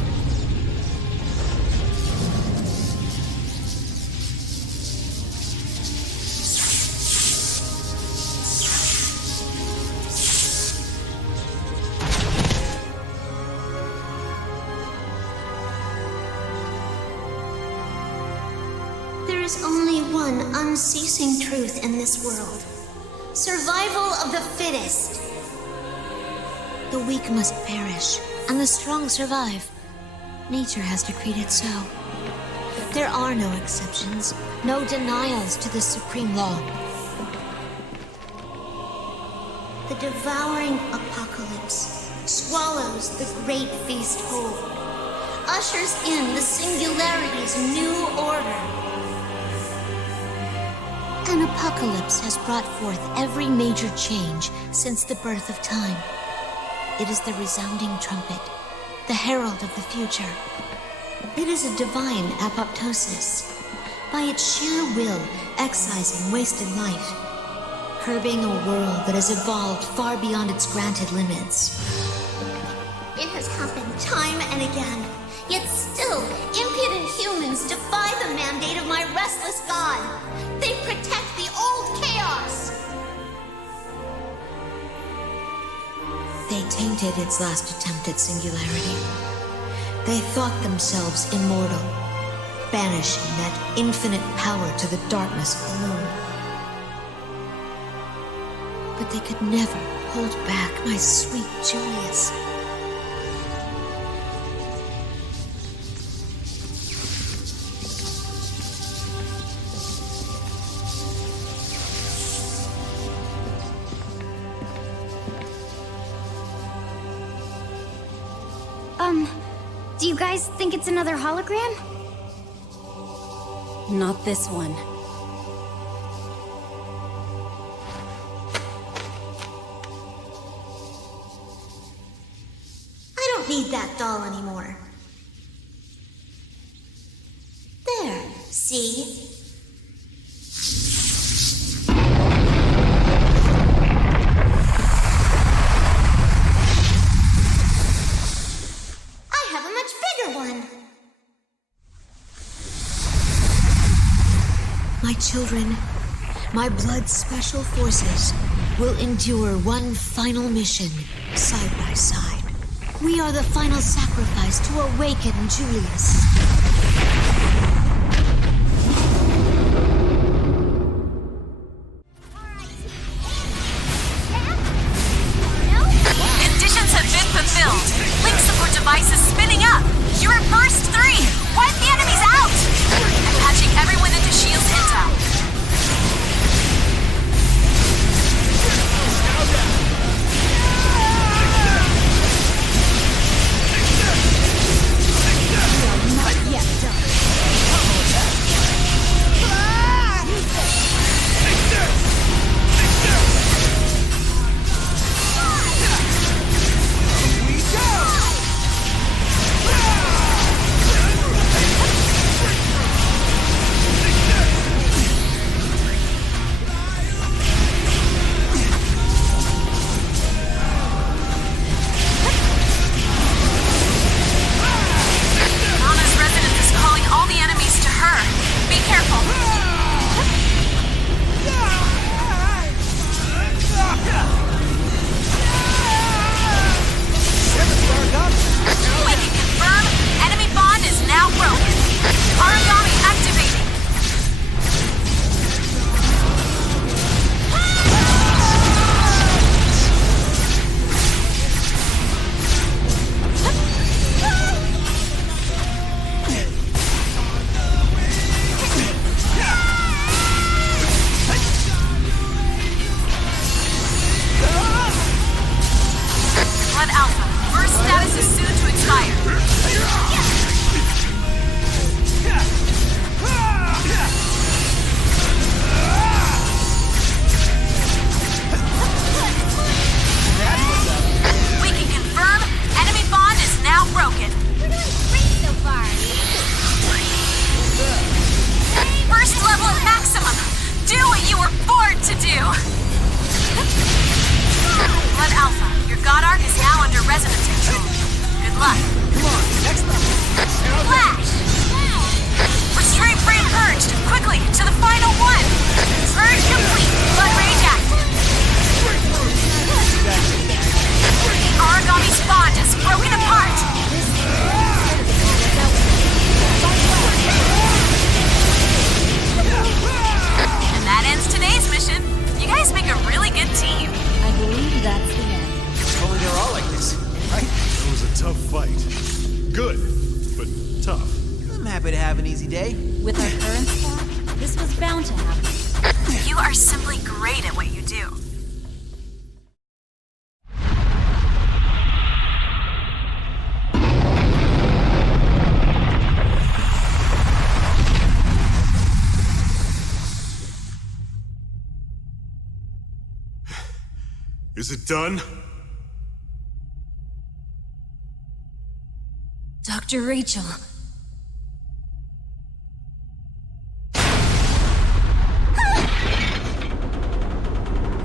There is only one unceasing truth in this world. Survival of the fittest. The weak must perish, and the strong survive. Nature has decreed it so. There are no exceptions, no denials to this supreme law. The devouring apocalypse swallows the great feast whole, ushers in the singularity's new order. An apocalypse has brought forth every major change since the birth of time. It is the resounding trumpet, the herald of the future. It is a divine apoptosis, by its sheer will excising wasted life, curbing a world that has evolved far beyond its granted limits. It has happened time and again, yet still, impudent humans defy the mandate of my restless god. They protect the old chaos. They tainted its last attempt at singularity. They thought themselves immortal, banishing that infinite power to the darkness alone. But they could never hold back my sweet Julius. Do you guys think it's another hologram? Not this one. I don't need that doll anymore. There, see? My children, my blood's special forces, will endure one final mission, side by side. We are the final sacrifice to awaken Julius. filled. Link support device is spinning up. You're at burst 3. Wipe the enemies out. I'm patching everyone into Shield's intel. Not yet done. Nana's resonance is calling all the enemies to her. Be careful. We can confirm enemy bond is now broken. Origami activating. Blood Alpha, first status is soon to expire. We can confirm enemy bond is now broken. We're doing great so far. First level at maximum. Do what you were born to do. Blood Alpha, your God Arc is now under resonance control. Good luck. Come on, next level. Flash! Restraint frame purged. Quickly, to the final one. Purge complete. Blood rage active. Origami's bond is broken apart. And that ends today's mission. You guys make a really good team. I believe that's the end. If only they're all like this, right? That was a tough fight. Good, but tough. I'm happy to have an easy day. With our current squad, this was bound to happen. You are simply great at what you do. Is it done? Dr. Rachel.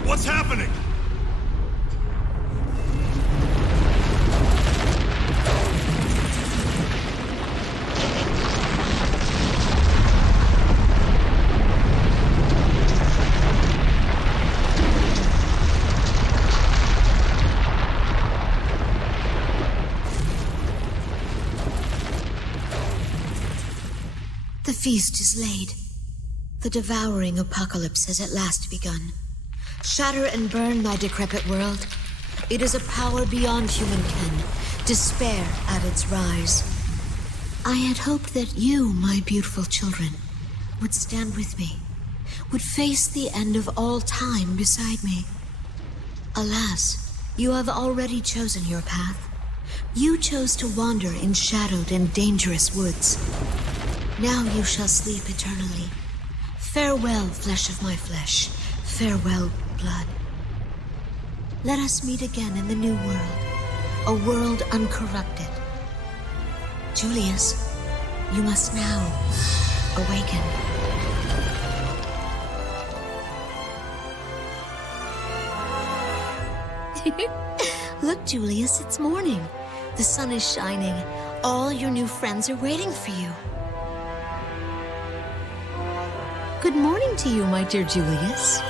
What's happening? The feast is laid. The devouring apocalypse has at last begun. Shatter and burn, my decrepit world. It is a power beyond human ken, despair at its rise. I had hoped that you, my beautiful children, would stand with me, would face the end of all time beside me. Alas, you have already chosen your path. You chose to wander in shadowed and dangerous woods. Now you shall sleep eternally. Farewell, flesh of my flesh. Farewell, blood. Let us meet again in the new world, a world uncorrupted. Julius, you must now awaken. Look, Julius, it's morning. The sun is shining. All your new friends are waiting for you. Good morning to you, my dear Julius.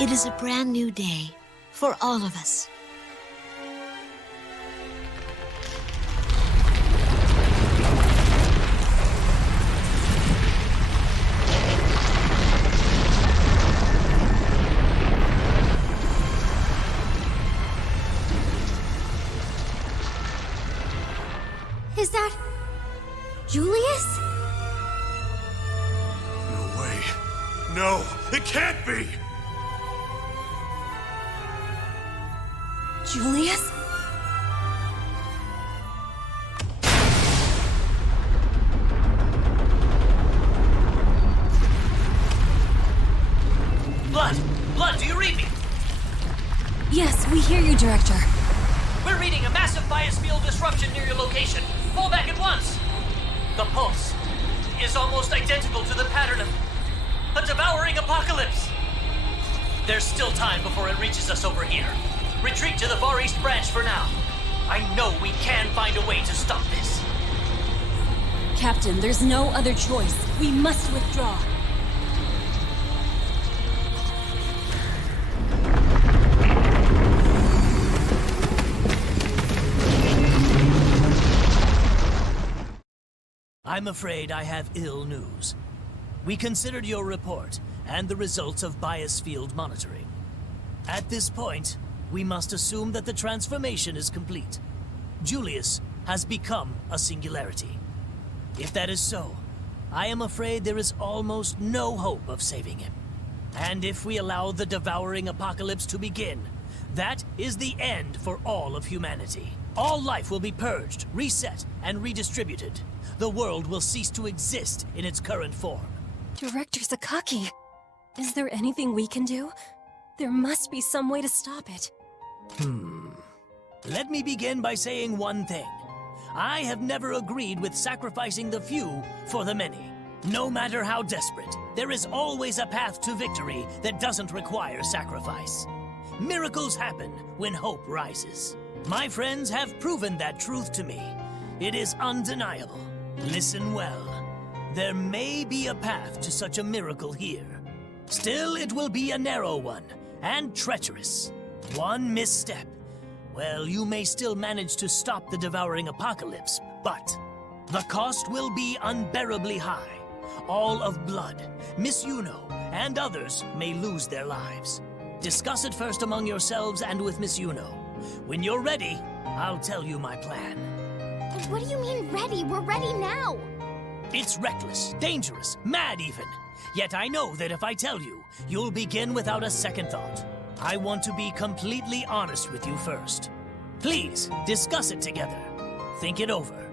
It is a brand new day for all of us. Is that... Julius? No way. No, it can't be! Julius? Blood! Blood, do you read me? Yes, we hear you, Director. We're reading a massive bias field disruption near your location. Fall back at once! The pulse is almost identical to the pattern of a devouring apocalypse. There's still time before it reaches us over here. Retreat to the Far East branch for now. I know we can find a way to stop this. Captain, there's no other choice. We must withdraw. I'm afraid I have ill news. We considered your report and the results of bias field monitoring. At this point, we must assume that the transformation is complete. Julius has become a singularity. If that is so, I am afraid there is almost no hope of saving him. And if we allow the devouring apocalypse to begin, that is the end for all of humanity. All life will be purged, reset, and redistributed. The world will cease to exist in its current form. Director Sakaki, is there anything we can do? There must be some way to stop it. Let me begin by saying one thing. I have never agreed with sacrificing the few for the many. No matter how desperate, there is always a path to victory that doesn't require sacrifice. Miracles happen when hope rises. My friends have proven that truth to me. It is undeniable. Listen well. There may be a path to such a miracle here. Still, it will be a narrow one, and treacherous. One misstep. Well, you may still manage to stop the devouring apocalypse, but the cost will be unbearably high. All of Blood, Miss Yuno, and others may lose their lives. Discuss it first among yourselves and with Miss Yuno. When you're ready, I'll tell you my plan. What do you mean ready? We're ready now! It's reckless, dangerous, mad even. Yet I know that if I tell you, you'll begin without a second thought. I want to be completely honest with you first. Please, discuss it together. Think it over.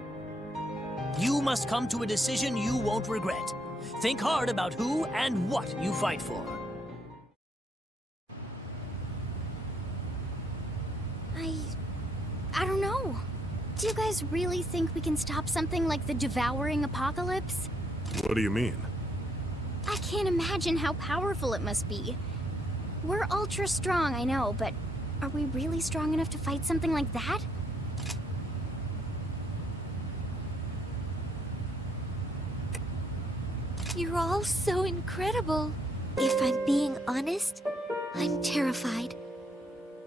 You must come to a decision you won't regret. Think hard about who and what you fight for. I don't know. Do you guys really think we can stop something like the devouring apocalypse? What do you mean? I can't imagine how powerful it must be. We're ultra strong, I know, but are we really strong enough to fight something like that? You're all so incredible. If I'm being honest, I'm terrified.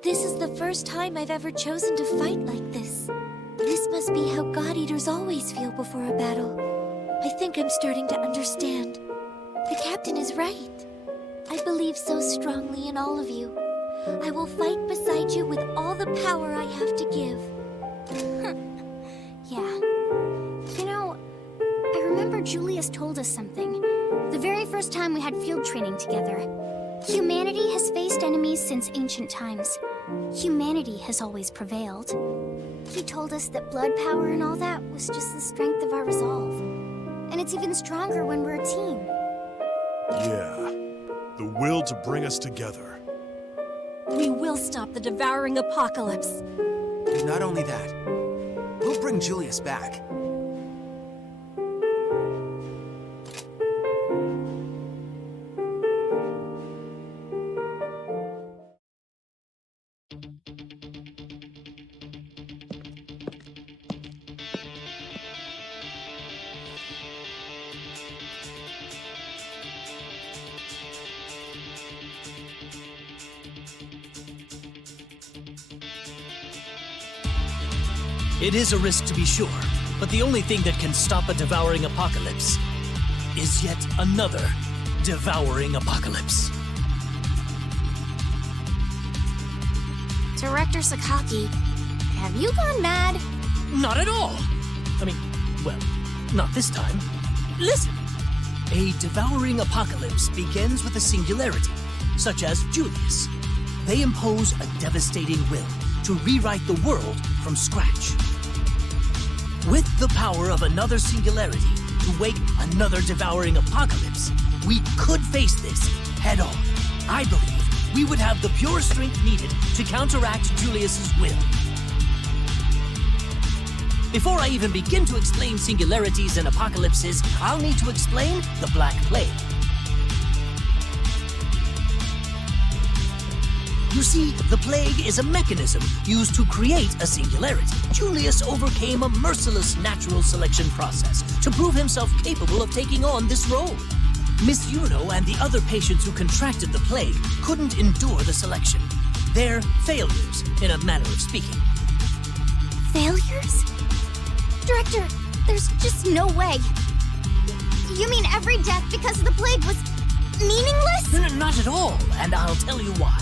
This is the first time I've ever chosen to fight like this. This must be how God Eaters always feel before a battle. I think I'm starting to understand. The captain is right. I believe so strongly in all of you. I will fight beside you with all the power I have to give. Yeah. You know, I remember Julius told us something. The very first time we had field training together. Humanity has faced enemies since ancient times. Humanity has always prevailed. He told us that blood power and all that was just the strength of our resolve. And it's even stronger when we're a team. Yeah. The will to bring us together. We will stop the devouring apocalypse. Not only that, we'll bring Julius back. It is a risk to be sure, but the only thing that can stop a devouring apocalypse is yet another devouring apocalypse. Director Sakaki, have you gone mad? Not at all. I mean, well, not this time. Listen. A devouring apocalypse begins with a singularity, such as Julius. They impose a devastating will to rewrite the world from scratch. With the power of another singularity to wake another devouring apocalypse, we could face this head on. I believe we would have the pure strength needed to counteract Julius's will. Before I even begin to explain singularities and apocalypses, I'll need to explain the Black Plague. You see, the plague is a mechanism used to create a singularity. Julius overcame a merciless natural selection process to prove himself capable of taking on this role. Miss Yuno and the other patients who contracted the plague couldn't endure the selection. They're failures, in a manner of speaking. Failures? Director, there's just no way. You mean every death because of the plague was meaningless? No, not at all, and I'll tell you why.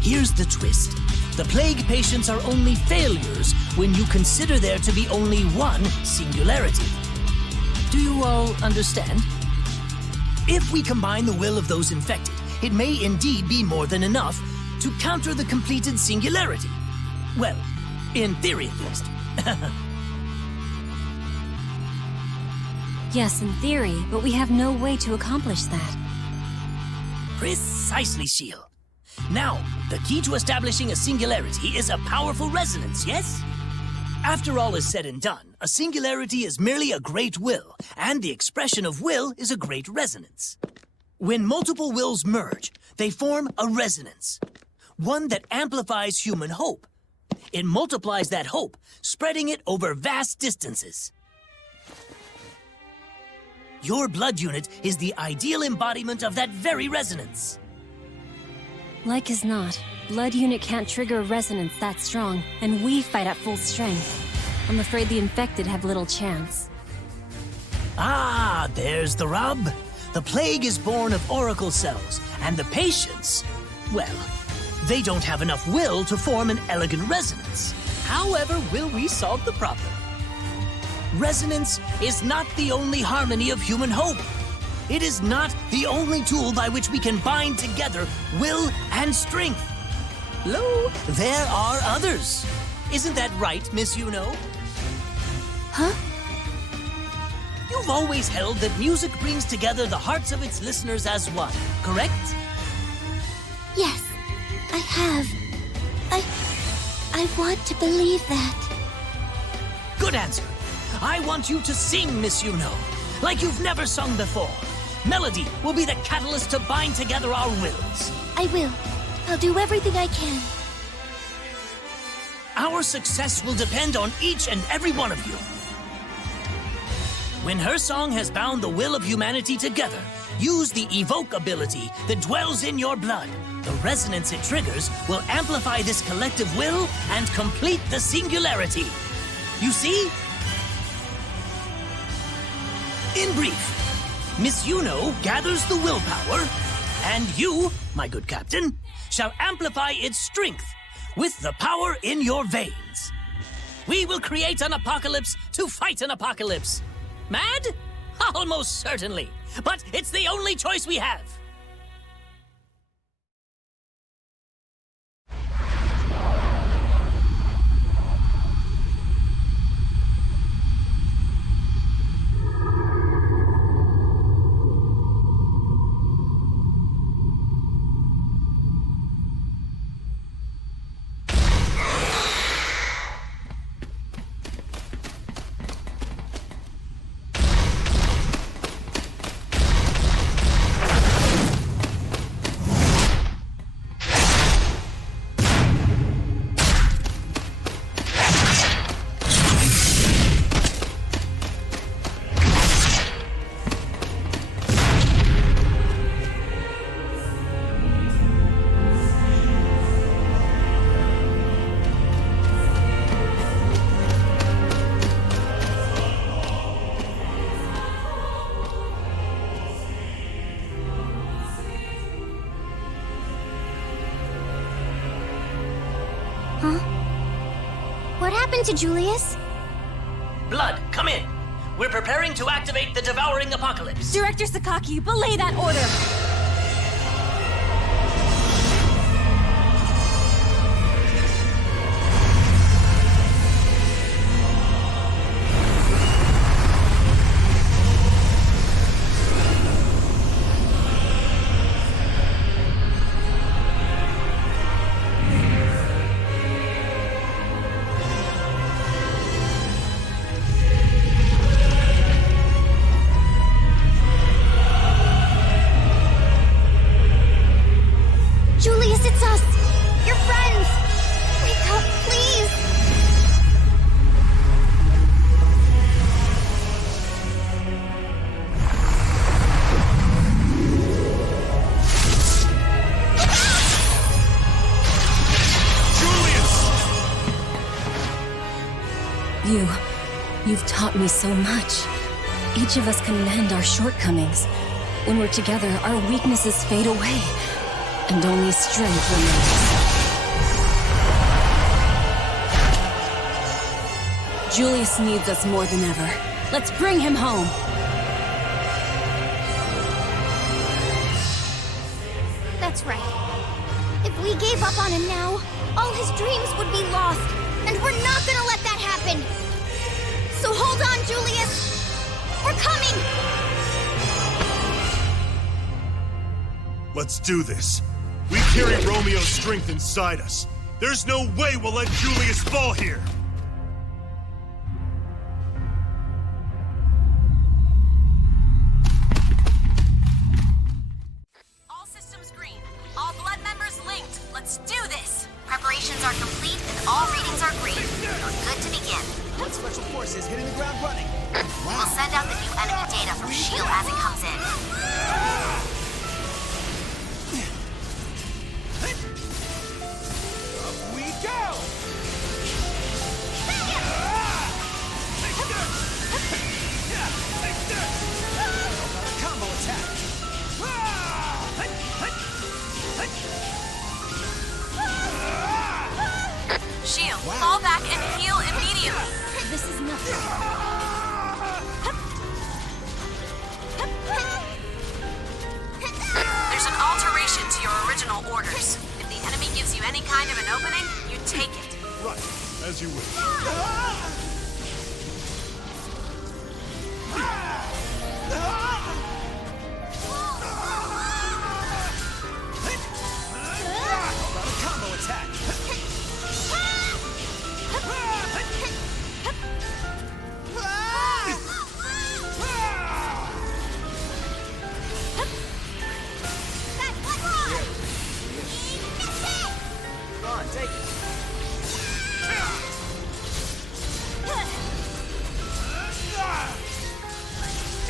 Here's the twist. The plague patients are only failures when you consider there to be only one singularity. Do you all understand? If we combine the will of those infected, it may indeed be more than enough to counter the completed singularity. Well, in theory at least. Yes, in theory, but we have no way to accomplish that. Precisely, Shield. Now, the key to establishing a singularity is a powerful resonance, yes? After all is said and done, a singularity is merely a great will, and the expression of will is a great resonance. When multiple wills merge, they form a resonance, one that amplifies human hope. It multiplies that hope, spreading it over vast distances. Your blood unit is the ideal embodiment of that very resonance. Like as not, blood unit can't trigger a resonance that strong, and we fight at full strength. I'm afraid the infected have little chance. Ah, there's the rub. The plague is born of oracle cells, and the patients, well, they don't have enough will to form an elegant resonance. However, will we solve the problem? Resonance is not the only harmony of human hope. It is not the only tool by which we can bind together will and strength. Lo, there are others. Isn't that right, Miss Yuno? Huh? You've always held that music brings together the hearts of its listeners as one, correct? Yes, I have. I want to believe that. Good answer. I want you to sing, Miss Yuno, like you've never sung before. Melody will be the catalyst to bind together our wills. I will. I'll do everything I can. Our success will depend on each and every one of you. When her song has bound the will of humanity together, use the evoke ability that dwells in your blood. The resonance it triggers will amplify this collective will and complete the singularity. You see? In brief, Miss Yuno gathers the willpower, and you, my good captain, shall amplify its strength with the power in your veins. We will create an apocalypse to fight an apocalypse. Mad? Almost certainly. But it's the only choice we have. Huh? What happened to Julius? Blood, come in. We're preparing to activate the Devouring Apocalypse. Director Sakaki, belay that order! Julius, it's us! Your friends! Wake up, please! You've taught me so much. Each of us can mend our shortcomings. When we're together, our weaknesses fade away, and only strength remains. Julius needs us more than ever. Let's bring him home. That's right. If we gave up on him now, all his dreams would be lost, and we're not gonna let that happen! So hold on, Julius! We're coming! Let's do this. We carry Romeo's strength inside us. There's no way we'll let Julius fall here! All systems green. All blood members linked. Let's do this! Preparations are complete and all readings are green. We're good to begin. Blood Special Forces hitting the ground running. We'll send out the new enemy data from S.H.I.E.L.D. as it comes in. Up we go! Combo attack! S.H.I.E.L.D., fall back and heal immediately. This is nothing. There's an alteration to your original orders. If the enemy gives you any kind of an opening, you take it. Right, as you wish. Combo attack! Come on, take it.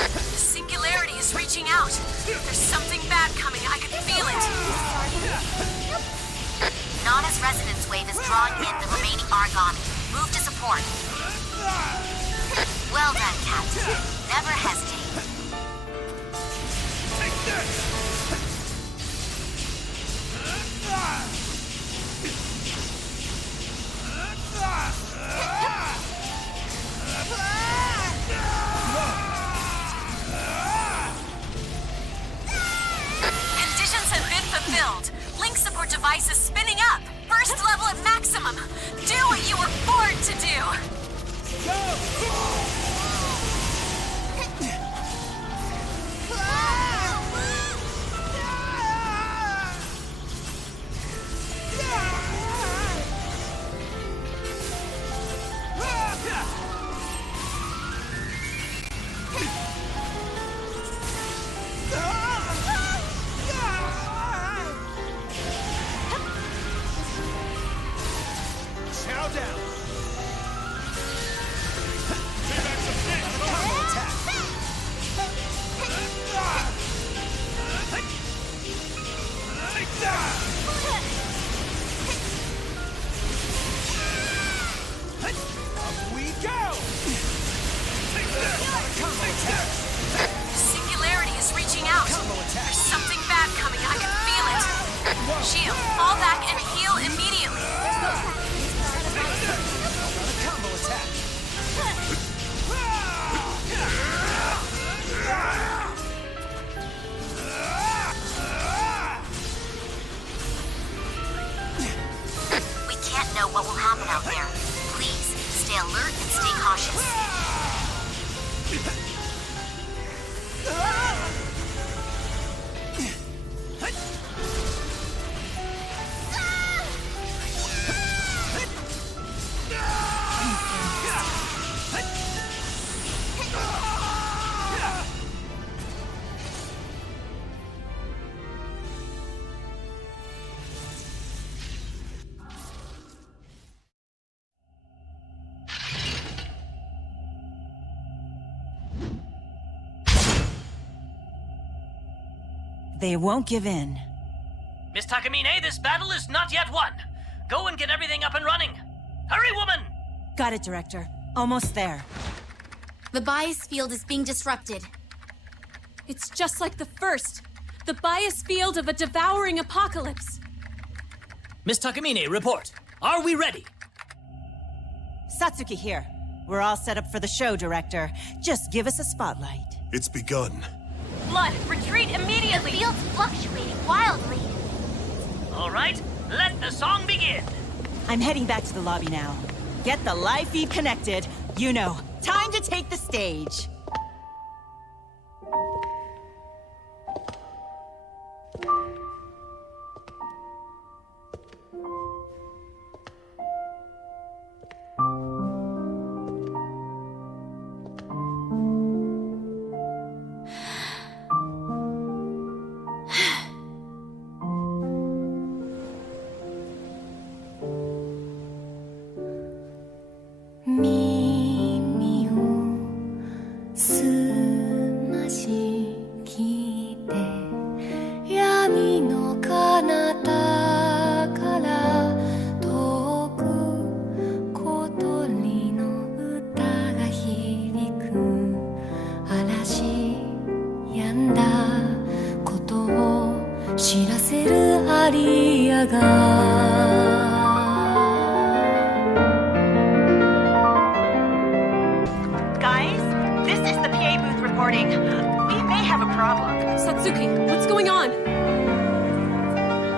The singularity is reaching out. There's something bad coming. I can feel it. Nana's resonance wave is drawing in the remaining Argami. Move to support. Well done, Captain. Never hesitate. Take this! Conditions have been fulfilled. Link support device is spinning up. First level at maximum. Do what you were born to do. Chow down! Combo attack! Up we go! Combo attack! Singularity is reaching out. Combo attack! There's something bad coming. I can feel it. S.H.I.E.L.D., fall back and heal immediately. alert and stay cautious. They won't give in. Miss Takamine, this battle is not yet won. Go and get everything up and running. Hurry, woman! Got it, Director. Almost there. The bias field is being disrupted. It's just like the first. The bias field of a devouring apocalypse. Miss Takamine, report. Are we ready? Satsuki here. We're all set up for the show, Director. Just give us a spotlight. It's begun. Blood, retreat immediately! The field's fluctuating wildly. All right, let the song begin. I'm heading back to the lobby now. Get the live feed connected. You know, time to take the stage. Guys, this is the PA booth reporting. We may have a problem. Satsuki, what's going on?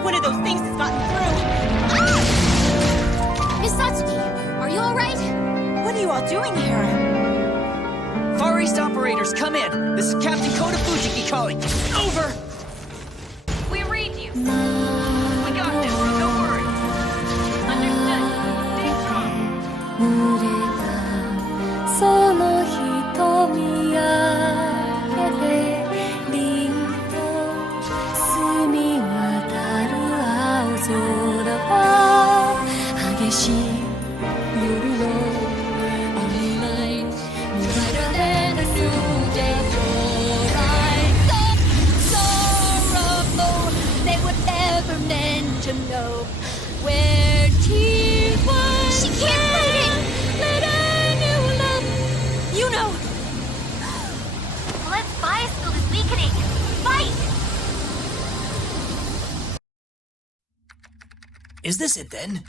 One of those things has gotten through. Ah! Miss Satsuki, are you alright? What are you all doing here? Far East operators, come in. This is Captain Kota Fujiki calling. Over! We read you. We got this, don't worry. Understood. Stay strong. その瞳開けて凛と澄み渡る青空は激しい夜の曖昧見られなすで Your eyes so sorrowful they were never meant to know where tears were. She can't fight it! You know! Blood's bias field is weakening. Fight! Is this it then?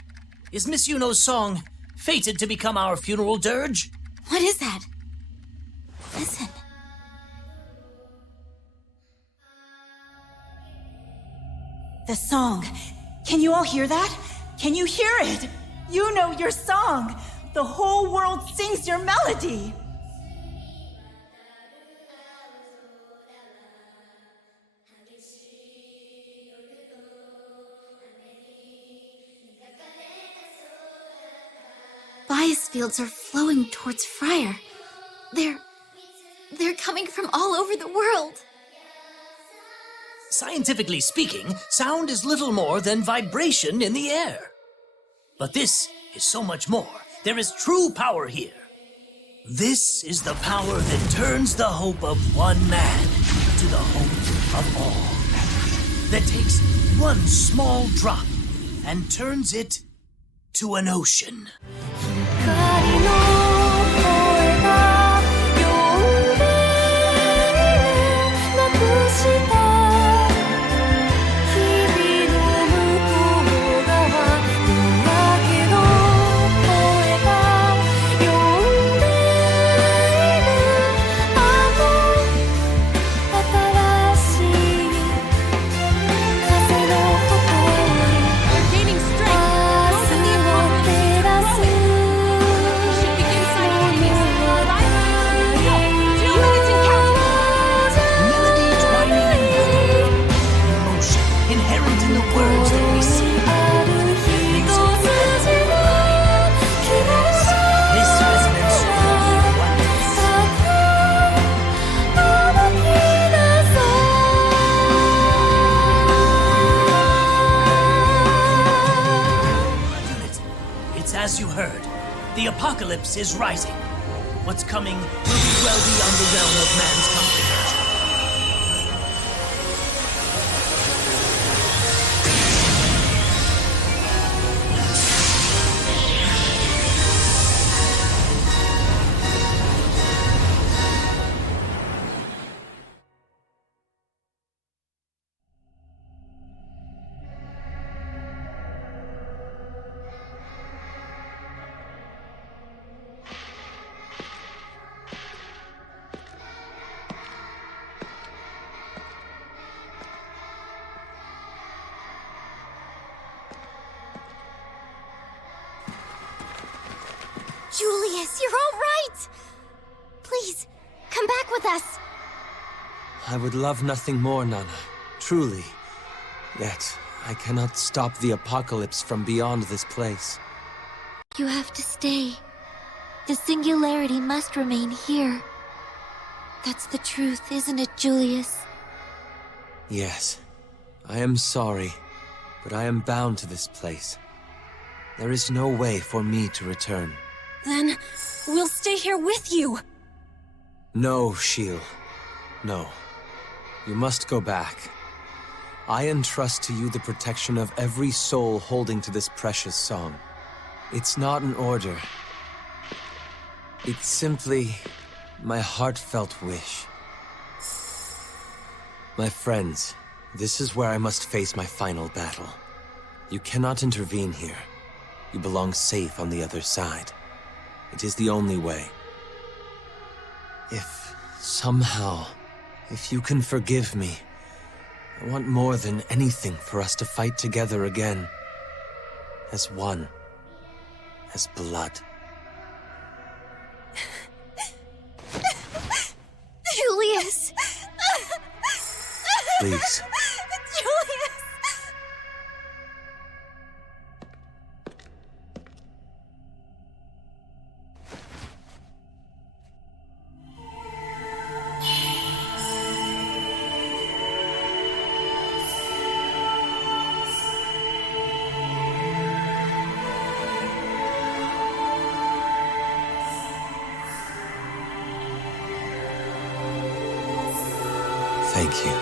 Is Miss Yuno's song fated to become our funeral dirge? What is that? Listen. The song. Can you all hear that? Can you hear it? You know your song. The whole world sings your melody. Bias fields are flowing towards Friar. They're coming from all over the world. Scientifically speaking, sound is little more than vibration in the air. But this is so much more. There is true power here. This is the power that turns the hope of one man to the hope of all. That takes one small drop and turns it to an ocean. 光の声が呼んでなくした日々の向こう側夜明けの声が呼んでいるあの新しい風のほとり Gaining strength. 明日を照らす The apocalypse is rising. What's coming will be well beyond the realm of man's comprehension. Julius, you're all right! Please, come back with us. I would love nothing more, Nana. Truly. Yet, I cannot stop the apocalypse from beyond this place. You have to stay. The singularity must remain here. That's the truth, isn't it, Julius? Yes. I am sorry, but I am bound to this place. There is no way for me to return. Then, we'll stay here with you! No, Shiel. No. You must go back. I entrust to you the protection of every soul holding to this precious song. It's not an order. It's simply my heartfelt wish. My friends, this is where I must face my final battle. You cannot intervene here. You belong safe on the other side. It is the only way. If somehow, if you can forgive me, I want more than anything for us to fight together again. As one. As blood. Julius! Please. Julius! Thank you.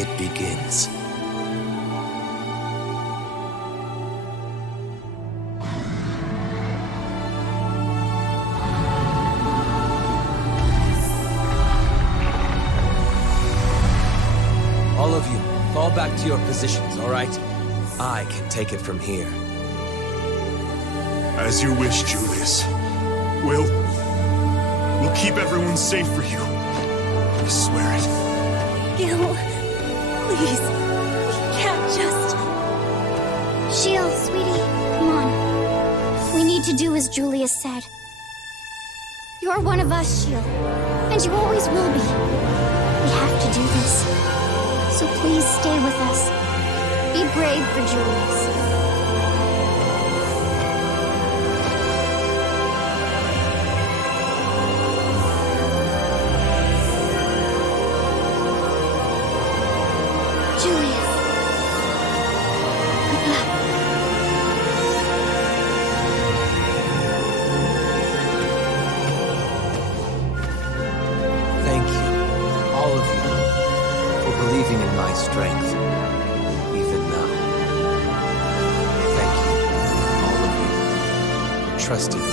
It begins. All of you, fall back to your positions, all right? I can take it from here. As you wish, Julius. We'll keep everyone safe for you. I swear it. Gil, please, we can't just... Shiel, sweetie, come on. We need to do as Julius said. You're one of us, Shiel, and you always will be. We have to do this. So please stay with us. Be brave for Julius. Julius. Good luck. Thank you, all of you, for believing in my strength, even now. Thank you, all of you, for trusting me.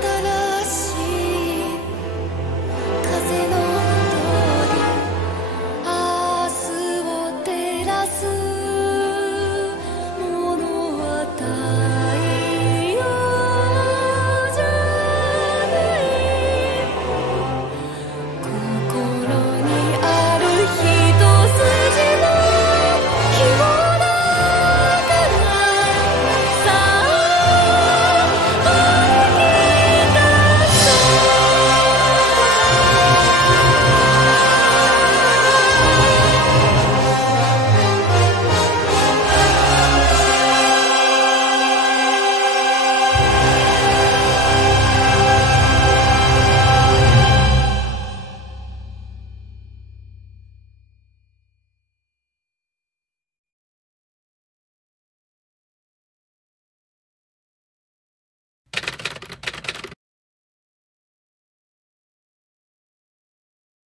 たら